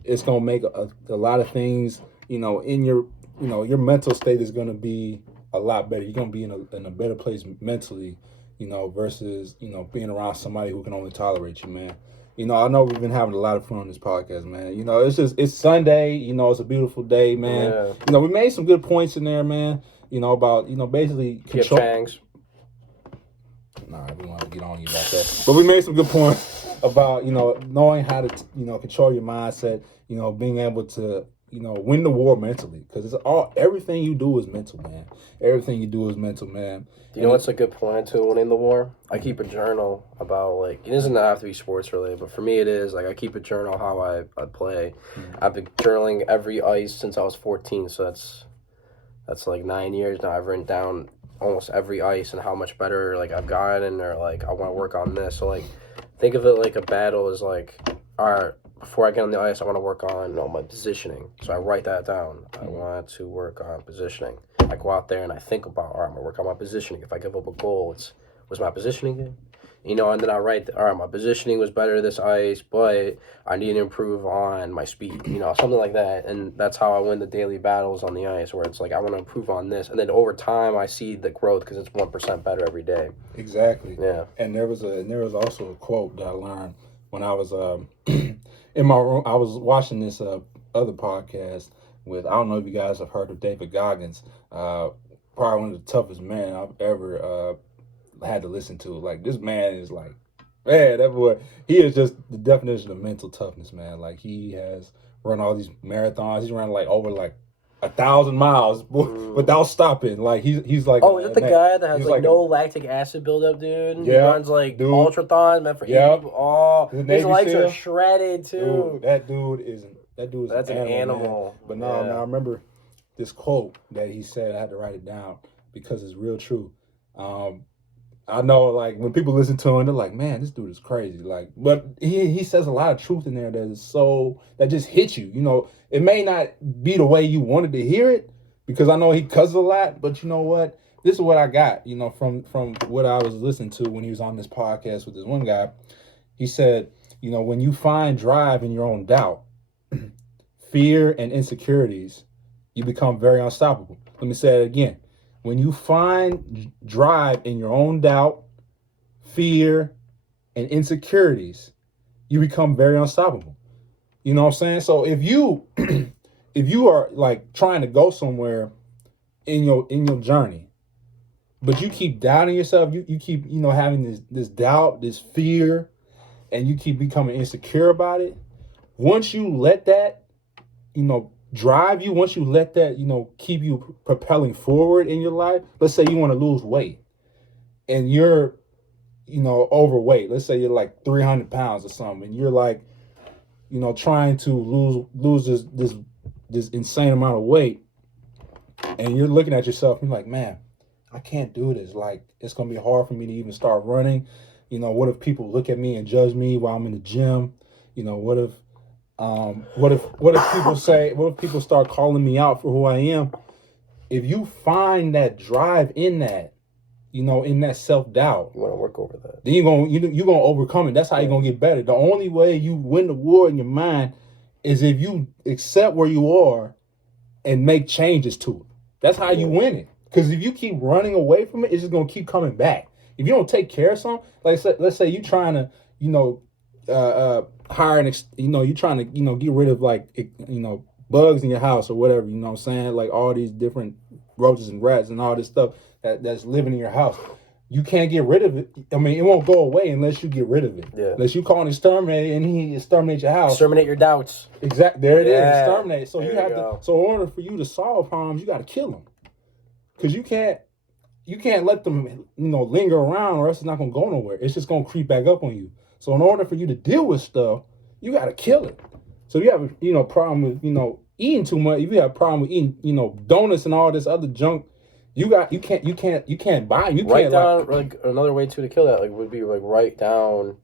it's going to make a lot of things, in your mental state is going to be a lot better. You're going to be in a better place mentally, versus, being around somebody who can only tolerate you, man. I know we've been having a lot of fun on this podcast, man. It's Sunday. It's a beautiful day, man. Yeah. We made some good points in there, man. About, basically control. Changs. Nah, we want to get on you about that. But we made some good points about, knowing how to, control your mindset, being able to, win the war mentally. Because everything you do is mental, man. Everything you do is mental, man. Do you know what's a good plan to winning the war? I keep a journal about, like, it doesn't have to be sports related, but for me it is. Like, I keep a journal how I play. Mm-hmm. I've been journaling every ice since I was 14, so that's like 9 years now. I've written down almost every ice and how much better, like, I've gotten, or, like, I want to work on this. So, like, think of it like a battle is like, all right, before I get on the ice, I want to work on my positioning. So I write that down. I want to work on positioning. I go out there and I think about, all right, I'm going to work on my positioning. If I give up a goal, was my positioning good? And then I write, all right, my positioning was better this ice, but I need to improve on my speed, something like that. And that's how I win the daily battles on the ice, where it's like, I want to improve on this. And then over time, I see the growth because it's 1% better every day. Exactly. Yeah. And there was also a quote that I learned when I was in my room. I was watching this other podcast with, I don't know if you guys have heard of David Goggins, probably one of the toughest men I've ever had to listen to. Like, this man is like, man, that boy, he is just the definition of mental toughness, man. Like, he has run all these marathons. He's run like over like 1,000 miles without stopping. Like, he's like, is that the guy that has like no lactic acid buildup, dude? He runs like ultrathons meant for people. Oh, his legs are shredded too. Dude, that dude is that's an animal. Man. But now I remember this quote that he said. I had to write it down because it's real true. I know, like, when people listen to him, they're like, man, this dude is crazy. Like, but he says a lot of truth in there that just hits you. It may not be the way you wanted to hear it, because I know he cusses a lot, but you know what? This is what I got, from what I was listening to when he was on this podcast with this one guy. He said, You know, when you find drive in your own doubt, fear, and insecurities, you become very unstoppable. Let me say it again. When you find drive in your own doubt, fear, and insecurities, you become very unstoppable. You know what I'm saying? So if you if you are like trying to go somewhere in your journey, but you keep doubting yourself, you keep, having this doubt, this fear, and you keep becoming insecure about it. Once you let that, drive you, once you let that, keep you propelling forward in your life. Let's say you want to lose weight and you're, overweight. Let's say you're like 300 pounds or something, and you're like, trying to lose this insane amount of weight, and you're looking at yourself and you're like, man, I can't do this. Like, it's gonna be hard for me to even start running. What if people look at me and judge me while I'm in the gym? What if people start calling me out for who I am? If you find that drive in that, in that self-doubt, You want to work over that. then you're gonna overcome it. That's how you're gonna get better. The only way you win the war in your mind is if you accept where you are and make changes to it. That's how you win it. Because if you keep running away from it, it's just gonna keep coming back. If you don't take care of something, like let's say you're trying to, hire you're trying to, get rid of like, bugs in your house or whatever. You know what I'm saying? Like all these different roaches and rats and all this stuff that's living in your house. You can't get rid of it. I mean, it won't go away unless you get rid of it. Yeah. Unless you call an exterminator and he exterminates your house. Exterminate your doubts. Exactly. There it is. Exterminate. So there you have to. So in order for you to solve problems, you got to kill them. Because you can't let them, linger around, or else it's not gonna go nowhere. It's just gonna creep back up on you. So in order for you to deal with stuff, you got to kill it. So if you have a problem with eating too much, if you have a problem with eating donuts and all this other junk, you can't buy. You write can't down like another way to kill that would be like write down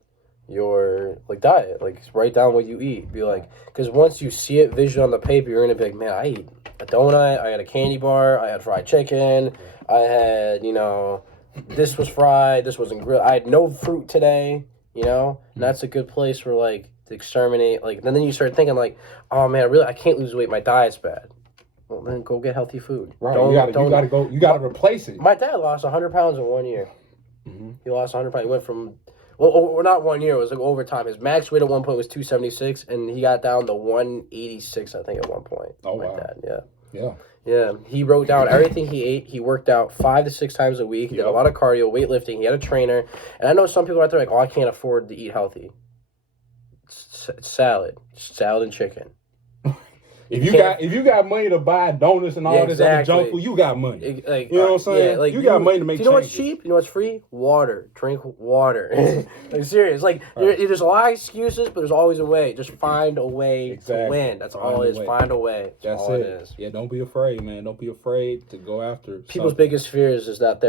your diet, like write down what you eat. Be like, because once you see it visual on the paper, you're gonna be like, man, I ate a donut, I had a candy bar, I had fried chicken, I had this was fried, this wasn't grilled, I had no fruit today. And that's a good place for like to exterminate. Like, and then you start thinking like, oh man, I can't lose weight. My diet's bad. Well, then go get healthy food. Right. You gotta replace it. My dad lost 100 pounds in 1 year. Mm-hmm. He lost 100 pounds. He went from, well, not 1 year. It was like over time. His max weight at one point was 276, and he got down to 186, I think, at one point. Oh, wow. Dad, yeah. Yeah. Yeah. He wrote down everything he ate. He worked out 5 to 6 times a week. He did a lot of cardio, weightlifting. He had a trainer. And I know some people out there are like, oh, I can't afford to eat healthy. It's salad. Salad and chicken. If you got money to buy donuts and all this other junk food, you got money. Like, you know what I'm saying? Yeah, like you got money to make changes. You know what's cheap? You know what's free? Water. Drink water. Like, serious. Like, there's a lot of excuses, but there's always a way. Just find a way to win. That's all it is. Find a way. That's all it is. Yeah, don't be afraid, man. Don't be afraid to go after people's biggest fears is that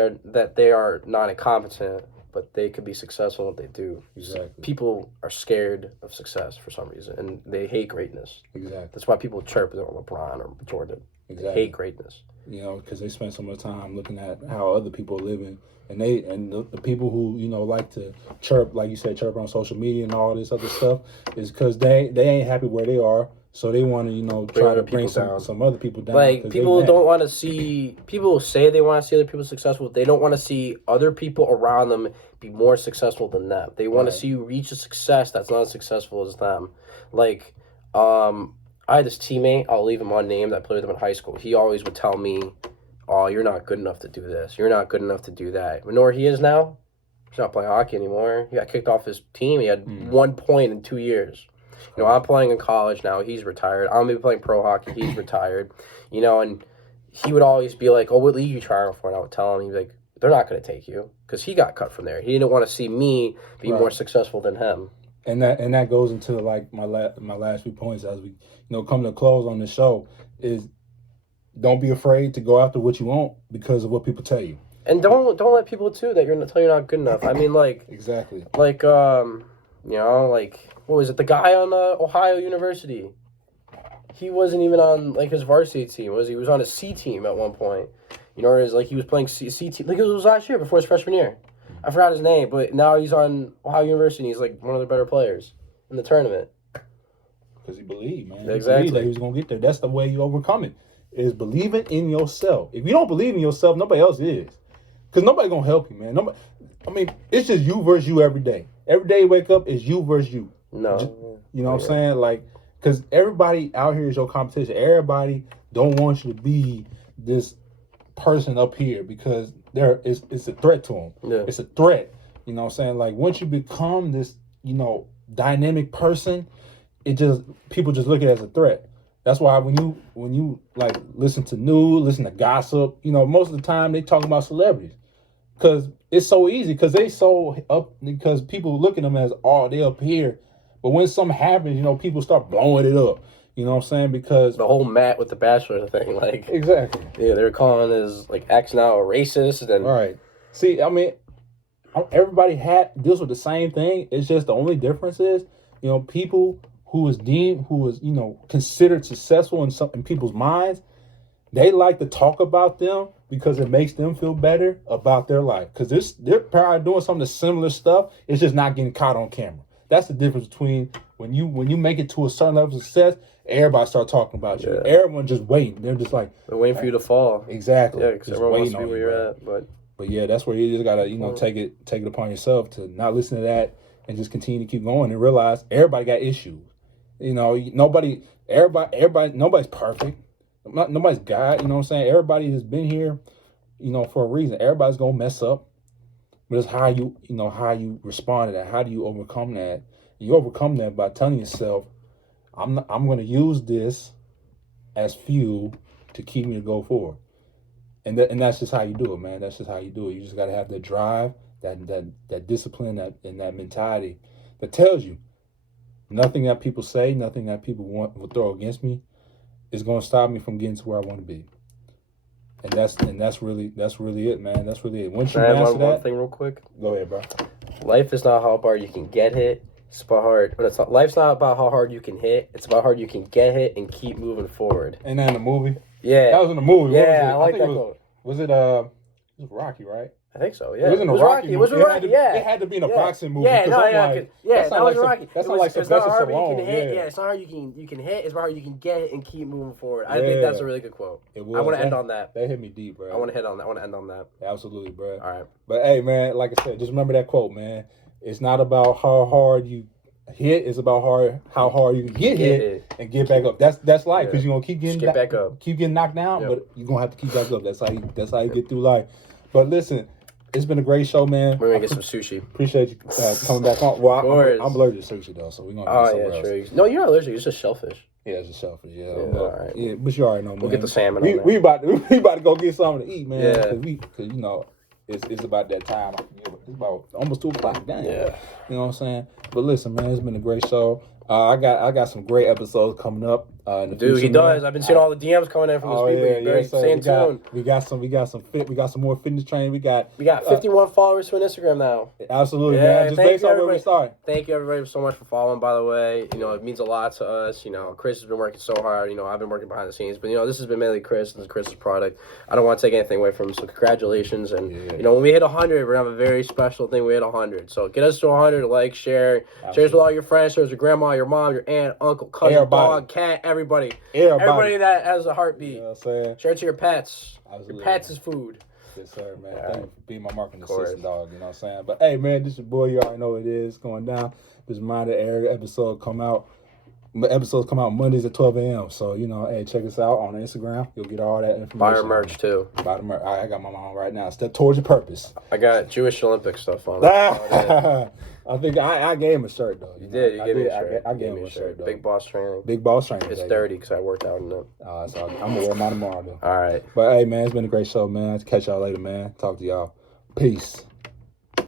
they are not incompetent, but they could be successful in what they do. Exactly. People are scared of success for some reason, and they hate greatness. Exactly. That's why people chirp on LeBron or Jordan. Exactly. They hate greatness. Because they spend so much time looking at how other people are living, and the people who like to chirp, like you said, chirp on social media and all this other stuff, is because they ain't happy where they are. So they want to, try to bring some other people down. Like, people don't want to see, people say they want to see other people successful. They don't want to see other people around them be more successful than them. They want to see you reach a success that's not as successful as them. Like, I had this teammate, I'll leave him unnamed, I played with him in high school. He always would tell me, oh, you're not good enough to do this. You're not good enough to do that. You know where he is now? He's not playing hockey anymore. He got kicked off his team. He had 1 point in 2 years. I'm playing in college now. He's retired. I'm going to be playing pro hockey. He's retired. And he would always be like, oh, what league are you trying for? And I would tell him, he'd be like, they're not going to take you. Because he got cut from there. He didn't want to see me be more successful than him. And that goes into like my last few points as we come to a close on the show is don't be afraid to go after what you want because of what people tell you. And don't let people tell you're not good enough. I mean, like, exactly. Like like, what was it? The guy on Ohio University. He wasn't even on like his varsity team. He was on a C team at one point. Or he was playing C team. Like, it was last year before his freshman year. I forgot his name, but now he's on Ohio University. He's like one of the better players. in the tournament. Because he believed, man. Exactly. He believed that he was going to get there. That's the way you overcome it, is believing in yourself. If you don't believe in yourself, nobody else is. Because nobody going to help you, man. Nobody, I mean, it's just you versus you every day. Every day you wake up, it's you versus you. No. You know what I'm saying? Like, because everybody out here is your competition. Everybody don't want you to be this person up here because it's a threat to them. Yeah. It's a threat. You know what I'm saying? Like, once you become this, dynamic person, people just look at it as a threat. That's why when you like listen to news, listen to gossip, most of the time they talk about celebrities. Because it's so easy, because they so up, because people look at them as, oh, they up here. But when something happens, people start blowing it up. You know what I'm saying? Because the whole Matt with the Bachelor thing, like, exactly. Yeah, they're calling his like ex now a racist, and right. See, I mean, everybody deals with the same thing. It's just the only difference is, people who is considered successful in people's minds, they like to talk about them because it makes them feel better about their life. Because they're probably doing some of the similar stuff. It's just not getting caught on camera. That's the difference between when you make it to a certain level of success, everybody start talking about you. Yeah. Everyone just waiting. They're just like, they're waiting for you to fall. Exactly. Yeah, because everyone wants to be where you're at. But yeah, that's where you just gotta take it upon yourself to not listen to that and just continue to keep going and realize everybody got issues. Nobody's perfect. Nobody's God. You know what I'm saying? Everybody has been here, for a reason. Everybody's gonna mess up. But it's how you respond to that. How do you overcome that? You overcome that by telling yourself, I'm going to use this as fuel to keep me to go forward. And that's just how you do it, man. That's just how you do it. You just got to have that drive, that discipline, and that mentality that tells you nothing that people say, nothing that people will throw against me is going to stop me from getting to where I want to be. And that's really it, man. That's really it. Once you master that, one thing real quick. Go ahead, bro. Life is not how hard you can get hit. It's about hard. But life's not about how hard you can hit. It's about how hard you can get hit and keep moving forward. Ain't that in the movie? Yeah, that was in the movie. Yeah, I like that quote. Was it Rocky, right? I think so. Yeah, it was in a Rocky. It was a Rocky. Yeah, it had to be in a boxing movie. Yeah, that was Rocky. That's not like Sylvester Stallone. It's not hard you can hit. It's about how you can get it and keep moving forward. I think that's a really good quote. I want to end on that. That hit me deep, bro. I want to hit on that. I want to end on that. Absolutely, bro. All right. But hey, man, like I said, just remember that quote, man. It's not about how hard you hit. It's about how hard you can get hit and get back up. That's life, because you're gonna keep back up, keep getting knocked down, but you're gonna have to keep back up. That's how you get through life. But listen, it's been a great show, man. We're gonna get some sushi. Appreciate you coming back on. Well, I'm allergic to sushi though, so we're gonna get somewhere else. No, you're not allergic. It's just shellfish. Yeah, it's just shellfish. Yeah, all right. Yeah, but you already know, man. We'll get the salmon. We about to go get something to eat, man. Yeah, because it's about that time. It's about almost 2:00. Damn. Yeah. You know what I'm saying? But listen, man, it's been a great show. I got some great episodes coming up. In the future, he does. I've been seeing all the DMs coming in from those people. Stay tuned. We got some more fitness training. We got 51 followers on Instagram now. Absolutely, man. Just based on where we started. Thank you everybody so much for following. By the way, it means a lot to us. Chris has been working so hard. I've been working behind the scenes, but this has been mainly Chris. This is Chris's product. I don't want to take anything away from him. So congratulations, and when we hit 100, we're gonna have a very special thing. We hit 100. So get us to 100. Like, share with all your friends. Share with your grandma, your mom, your aunt, uncle, cousin, dog, cat, everybody. Everybody that has a heartbeat. You know what I'm saying? Share it to your pets. Absolutely. Your pets is food. Yes, sir, man. Thank you for being my marketing assistant, dog. You know what I'm saying? But hey, man, this is your boy. You already know what it is going down. Just reminder, every episodes come out Mondays at 12 a.m. So, hey, check us out on Instagram. You'll get all that information. Buy our merch, too. Buy the merch. I got my mom right now. Step towards your purpose. I got Jewish Olympic stuff on it. I think I gave him a shirt, though. You did. You gave me a shirt. I gave him a shirt, though. Big Boss Training. Big Boss Training. It's dirty because I worked out in it. So I'm going to wear mine tomorrow, though. All right. But, hey, man, it's been a great show, man. Catch y'all later, man. Talk to y'all. Peace.